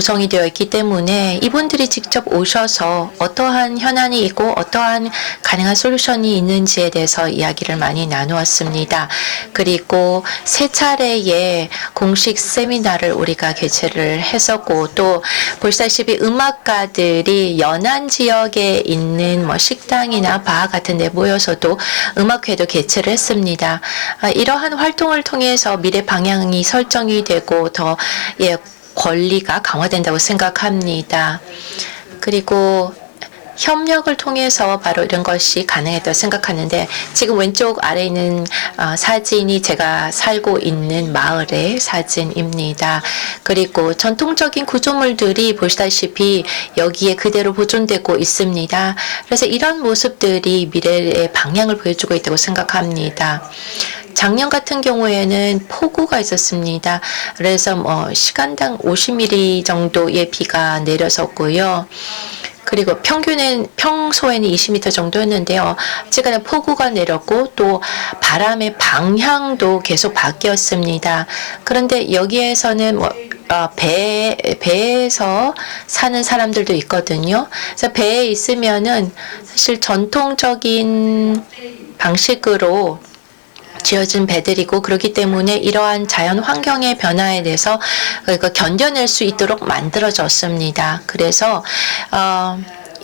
구성이 되어 있기 때문에 이분들이 직접 오셔서 어떠한 현안이 있고 어떠한 가능한 솔루션이 있는지에 대해서 이야기를 많이 나누었습니다. 그리고 세 차례의 공식 세미나를 우리가 개최를 했었고 또 보시다시피 음악가들이 연안 지역에 있는 뭐 식당이나 바 같은 데 모여서도 음악회도 개최를 했습니다. 이러한 활동을 통해서 미래 방향이 설정이 되고 더 권리가 강화된다고 생각합니다. 그리고 협력을 통해서 바로 이런 것이 가능했다고 생각하는데 지금 왼쪽 아래에 있는 사진이 제가 살고 있는 마을의 사진입니다. 그리고 전통적인 구조물들이 보시다시피 여기에 그대로 보존되고 있습니다. 그래서 이런 모습들이 미래의 방향을 보여주고 있다고 생각합니다. 작년 같은 경우에는 폭우가 있었습니다. 그래서 시간당 50mm 정도의 비가 내렸었고요. 그리고 평소에는 20m 정도였는데요. 어쨌거나 폭우가 내렸고 또 바람의 방향도 계속 바뀌었습니다. 그런데 여기에서는 배에서 사는 사람들도 있거든요. 그래서 배에 있으면은 사실 전통적인 방식으로 지어진 배들이고 그렇기 때문에 이러한 자연 환경의 변화에 대해서 견뎌낼 수 있도록 만들어졌습니다. 그래서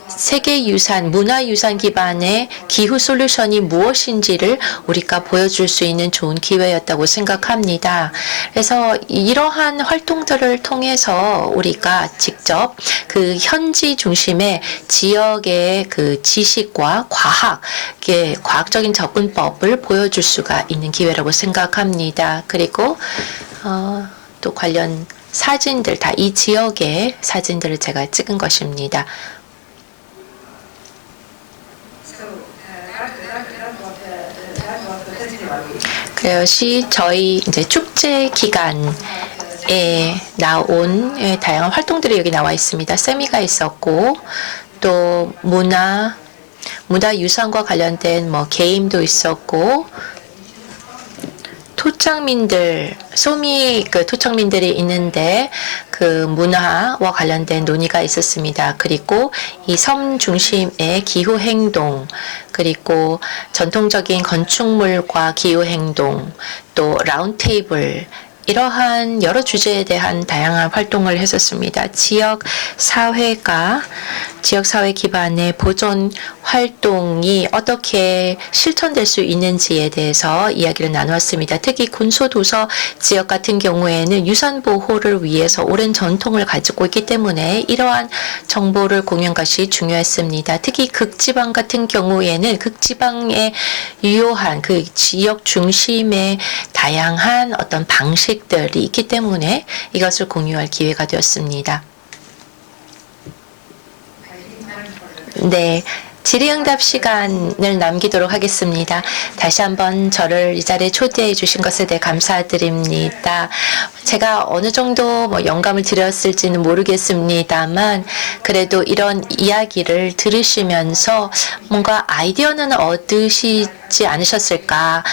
세계유산, 문화유산 기반의 기후 솔루션이 무엇인지를 우리가 보여줄 수 있는 좋은 기회였다고 생각합니다. 그래서 이러한 활동들을 통해서 우리가 직접 그 현지 중심의 지역의 그 지식과 과학적인 접근법을 보여줄 수가 있는 기회라고 생각합니다. 그리고 또 관련 사진들, 다 이 지역의 사진들을 제가 찍은 것입니다. 그것이 저희 이제 축제 기간에 나온 다양한 활동들이 여기 나와 있습니다. 세미가 있었고 또 문화유산과 관련된 게임도 있었고 토착민들, 토착민들이 있는데 그 문화와 관련된 논의가 있었습니다. 그리고 이 섬 중심의 기후 행동, 그리고 전통적인 건축물과 기후 행동, 또 라운드 테이블, 이러한 여러 주제에 대한 다양한 활동을 했었습니다. 지역사회 기반의 보존 활동이 어떻게 실천될 수 있는지에 대해서 이야기를 나누었습니다. 특히 군소도서 지역 같은 경우에는 유산 보호를 위해서 오랜 전통을 가지고 있기 때문에 이러한 정보를 공유한 것이 중요했습니다. 특히 극지방 같은 경우에는 극지방에 유효한 그 지역 중심의 다양한 어떤 방식들이 있기 때문에 이것을 공유할 기회가 되었습니다. 네, 질의응답 시간을 남기도록 하겠습니다. 다시 한번 저를 이 자리에 초대해 주신 것에 대해 감사드립니다. 제가 어느 정도 영감을 드렸을지는 모르겠습니다만 그래도 이런 이야기를 들으시면서 뭔가 아이디어는 얻으시지 않으셨을까.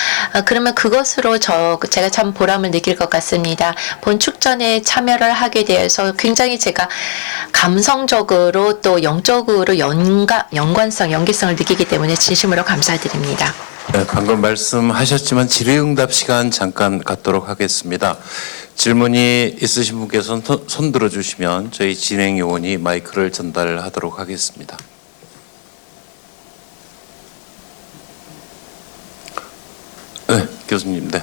그러면 그것으로 제가 참 보람을 느낄 것 같습니다. 본 축전에 참여를 하게 되어서 굉장히 제가 감성적으로 또 영적으로 연계성을 느끼기 때문에 진심으로 감사드립니다. 네, 방금 말씀하셨지만 질의응답 시간 잠깐 갖도록 하겠습니다. 질문이 있으신 분께서는 손 들어주시면 저희 진행 요원이 마이크를 전달하도록 하겠습니다. 네, 교수님. 네.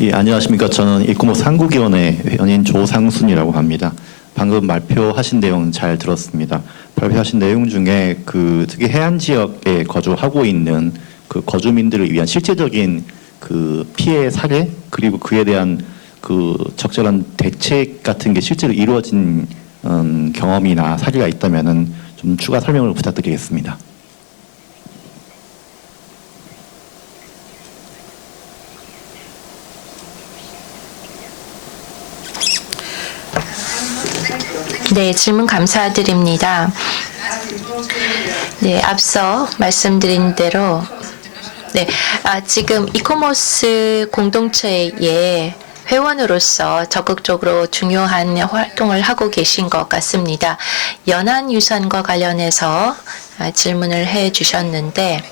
예, 안녕하십니까. 저는 일구모 상국위원회 회원인 조상순이라고 합니다. 방금 발표하신 내용 잘 들었습니다. 발표하신 내용 중에 특히 해안 지역에 거주하고 있는 그 거주민들을 위한 실제적인 그 피해 사례 그리고 그에 대한 그 적절한 대책 같은 게 실제로 이루어진 경험이나 사례가 있다면은 좀 추가 설명을 부탁드리겠습니다. 네, 질문 감사드립니다. 네, 앞서 말씀드린 대로 네, 지금 이코모스 공동체의 회원으로서 적극적으로 중요한 활동을 하고 계신 것 같습니다. 연안유산과 관련해서 질문을 해 주셨는데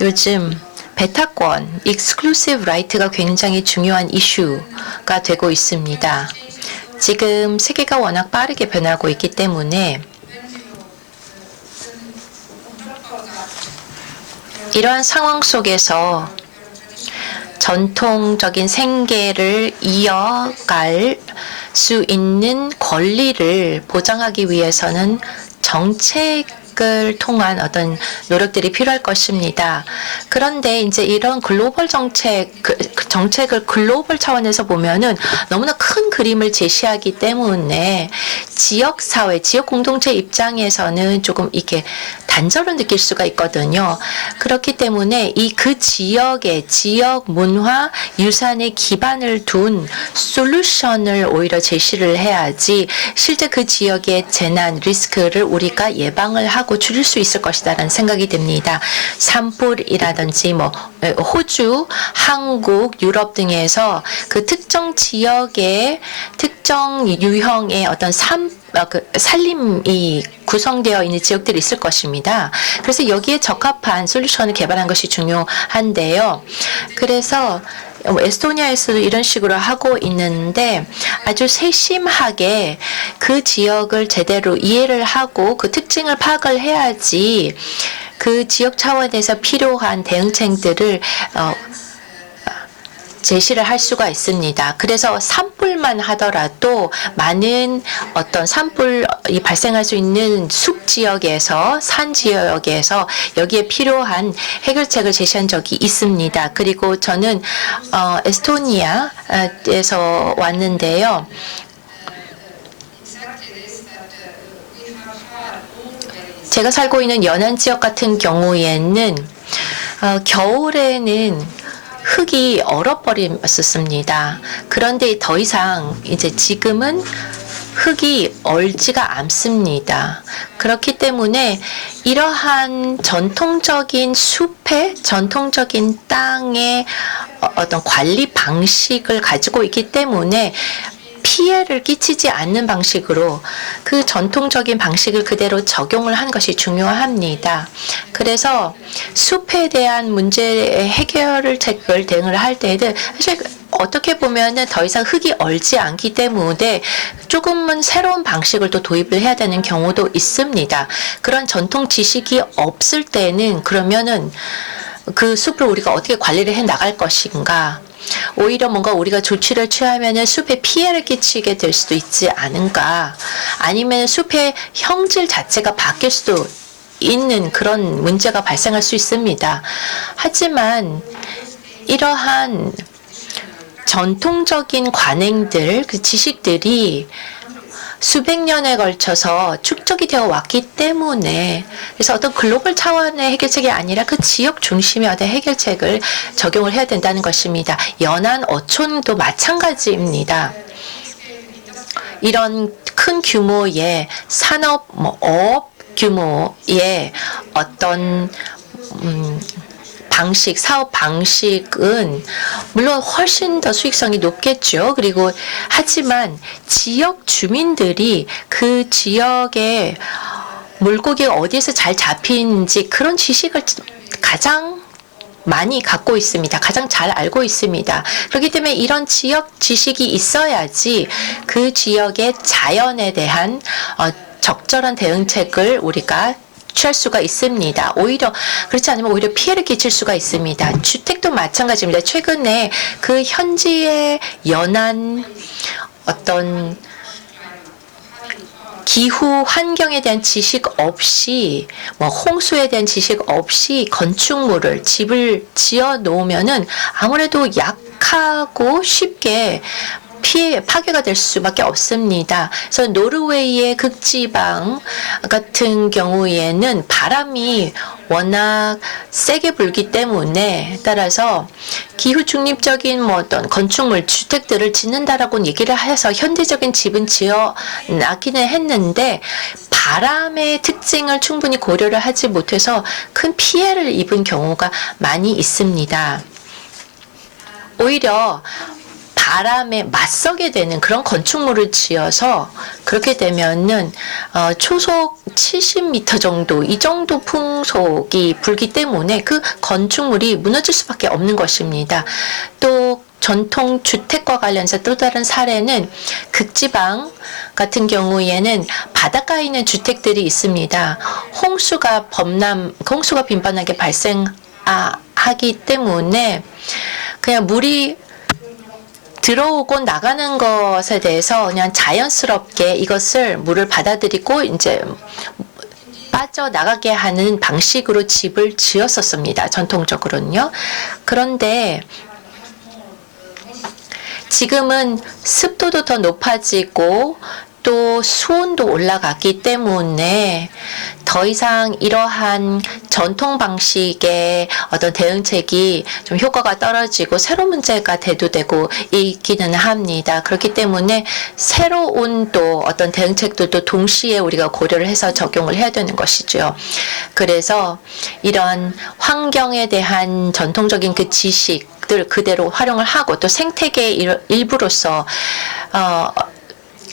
요즘 배타권, 익스클루시브 라이트가 굉장히 중요한 이슈가 되고 있습니다. 지금 세계가 워낙 빠르게 변하고 있기 때문에 이러한 상황 속에서 전통적인 생계를 이어갈 수 있는 권리를 보장하기 위해서는 정책을 통한 어떤 노력들이 필요할 것입니다. 그런데 이제 이런 글로벌 정책을 글로벌 차원에서 보면은 너무나 큰 그림을 제시하기 때문에 지역 사회, 지역 공동체 입장에서는 조금 이렇게 단절을 느낄 수가 있거든요. 그렇기 때문에 그 지역의 지역 문화 유산에 기반을 둔 솔루션을 오히려 제시를 해야지 실제 그 지역의 재난 리스크를 우리가 예방을 하고 줄일 수 있을 것이다라는 생각이 듭니다. 산불이라든지 뭐 호주, 한국, 유럽 등에서 그 특정 지역의 특정 유형의 어떤 산림이 구성되어 있는 지역들이 있을 것입니다. 그래서 여기에 적합한 솔루션을 개발한 것이 중요한데요. 그래서 에스토니아에서도 이런 식으로 하고 있는데 아주 세심하게 그 지역을 제대로 이해를 하고 그 특징을 파악을 해야지 그 지역 차원에서 필요한 대응책들을 제시를 할 수가 있습니다. 그래서 산불만 하더라도 많은 어떤 산불이 발생할 수 있는 숲 지역에서 산 지역에서 여기에 필요한 해결책을 제시한 적이 있습니다. 그리고 저는 에스토니아에서 왔는데요. 제가 살고 있는 연안 지역 같은 경우에는 겨울에는 흙이 얼어버렸었습니다. 그런데 더 이상 이제 지금은 흙이 얼지가 않습니다. 그렇기 때문에 이러한 전통적인 숲의 전통적인 땅의 어떤 관리 방식을 가지고 있기 때문에 피해를 끼치지 않는 방식으로 그 전통적인 방식을 그대로 적용을 한 것이 중요합니다. 그래서 숲에 대한 문제 해결책을 대응을 할 때는 사실 어떻게 보면은 더 이상 흙이 얼지 않기 때문에 조금은 새로운 방식을 또 도입을 해야 되는 경우도 있습니다. 그런 전통 지식이 없을 때는 그러면은 그 숲을 우리가 어떻게 관리를 해 나갈 것인가? 오히려 뭔가 우리가 조치를 취하면은 숲에 피해를 끼치게 될 수도 있지 않은가? 아니면 숲의 형질 자체가 바뀔 수도 있는 그런 문제가 발생할 수 있습니다. 하지만 이러한 전통적인 관행들, 그 지식들이 수백 년에 걸쳐서 축적이 되어 왔기 때문에 그래서 어떤 글로벌 차원의 해결책이 아니라 그 지역 중심의 어떤 해결책을 적용을 해야 된다는 것입니다. 연안 어촌도 마찬가지입니다. 이런 큰 규모의 산업, 업 규모의 어떤 방식, 사업 방식은 물론 훨씬 더 수익성이 높겠죠. 그리고 하지만 지역 주민들이 그 지역의 물고기가 어디에서 잘 잡히는지 그런 지식을 가장 많이 갖고 있습니다. 가장 잘 알고 있습니다. 그렇기 때문에 이런 지역 지식이 있어야지 그 지역의 자연에 대한 적절한 대응책을 우리가 취할 수가 있습니다. 오히려 그렇지 않으면 오히려 피해를 끼칠 수가 있습니다. 주택도 마찬가지입니다. 최근에 그 현지의 연안 어떤 기후 환경에 대한 지식 없이 홍수에 대한 지식 없이 건축물을 집을 지어 놓으면은 아무래도 약하고 쉽게 파괴가 될 수밖에 없습니다. 그래서 노르웨이의 극지방 같은 경우에는 바람이 워낙 세게 불기 때문에 따라서 기후 중립적인 어떤 건축물, 주택들을 짓는다라고 얘기를 해서 현대적인 집은 지어 놨기는 했는데 바람의 특징을 충분히 고려를 하지 못해서 큰 피해를 입은 경우가 많이 있습니다. 오히려 바람에 맞서게 되는 그런 건축물을 지어서 그렇게 되면은 초속 70m 정도 이 정도 풍속이 불기 때문에 그 건축물이 무너질 수밖에 없는 것입니다. 또 전통 주택과 관련해서 또 다른 사례는 극지방 같은 경우에는 바닷가에 있는 주택들이 있습니다. 홍수가 빈번하게 발생하기 때문에 그냥 물이 들어오고 나가는 것에 대해서 그냥 자연스럽게 이것을 물을 받아들이고 이제 빠져나가게 하는 방식으로 집을 지었었습니다. 전통적으로는요. 그런데 지금은 습도도 더 높아지고 또 수온도 올라갔기 때문에 더 이상 이러한 전통 방식의 어떤 대응책이 좀 효과가 떨어지고 새로운 문제가 대두되고 있기는 합니다. 그렇기 때문에 새로운 또 어떤 대응책들도 동시에 우리가 고려를 해서 적용을 해야 되는 것이죠. 그래서 이런 환경에 대한 전통적인 그 지식들 그대로 활용을 하고 또 생태계의 일부로서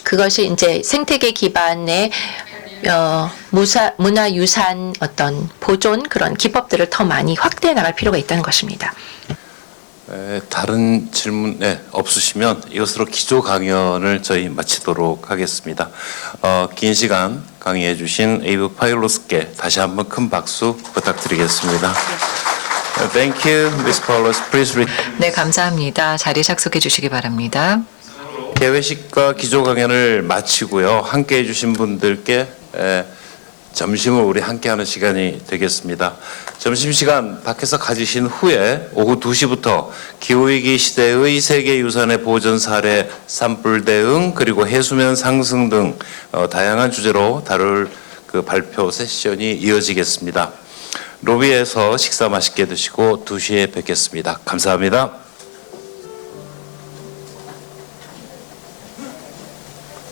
그것이 이제 생태계 기반의 문화유산 어떤 보존 그런 기법들을 더 많이 확대해 나갈 필요가 있다는 것입니다. 다른 질문 없으시면 이것으로 기조 강연을 저희 마치도록 하겠습니다. 긴 시간 강의해 주신 에이브 파일로스께 다시 한번 큰 박수 부탁드리겠습니다. Thank you, Ms. Paulus. Please read. 네, 감사합니다. 자리 착석해 주시기 바랍니다. 개회식과 기조 강연을 마치고요. 함께해 주신 분들께 점심을 우리 함께하는 시간이 되겠습니다. 점심시간 밖에서 가지신 후에 오후 2시부터 기후위기 시대의 세계유산의 보존 사례 산불 대응 그리고 해수면 상승 등 다양한 주제로 다룰 그 발표 세션이 이어지겠습니다. 로비에서 식사 맛있게 드시고 2시에 뵙겠습니다. 감사합니다.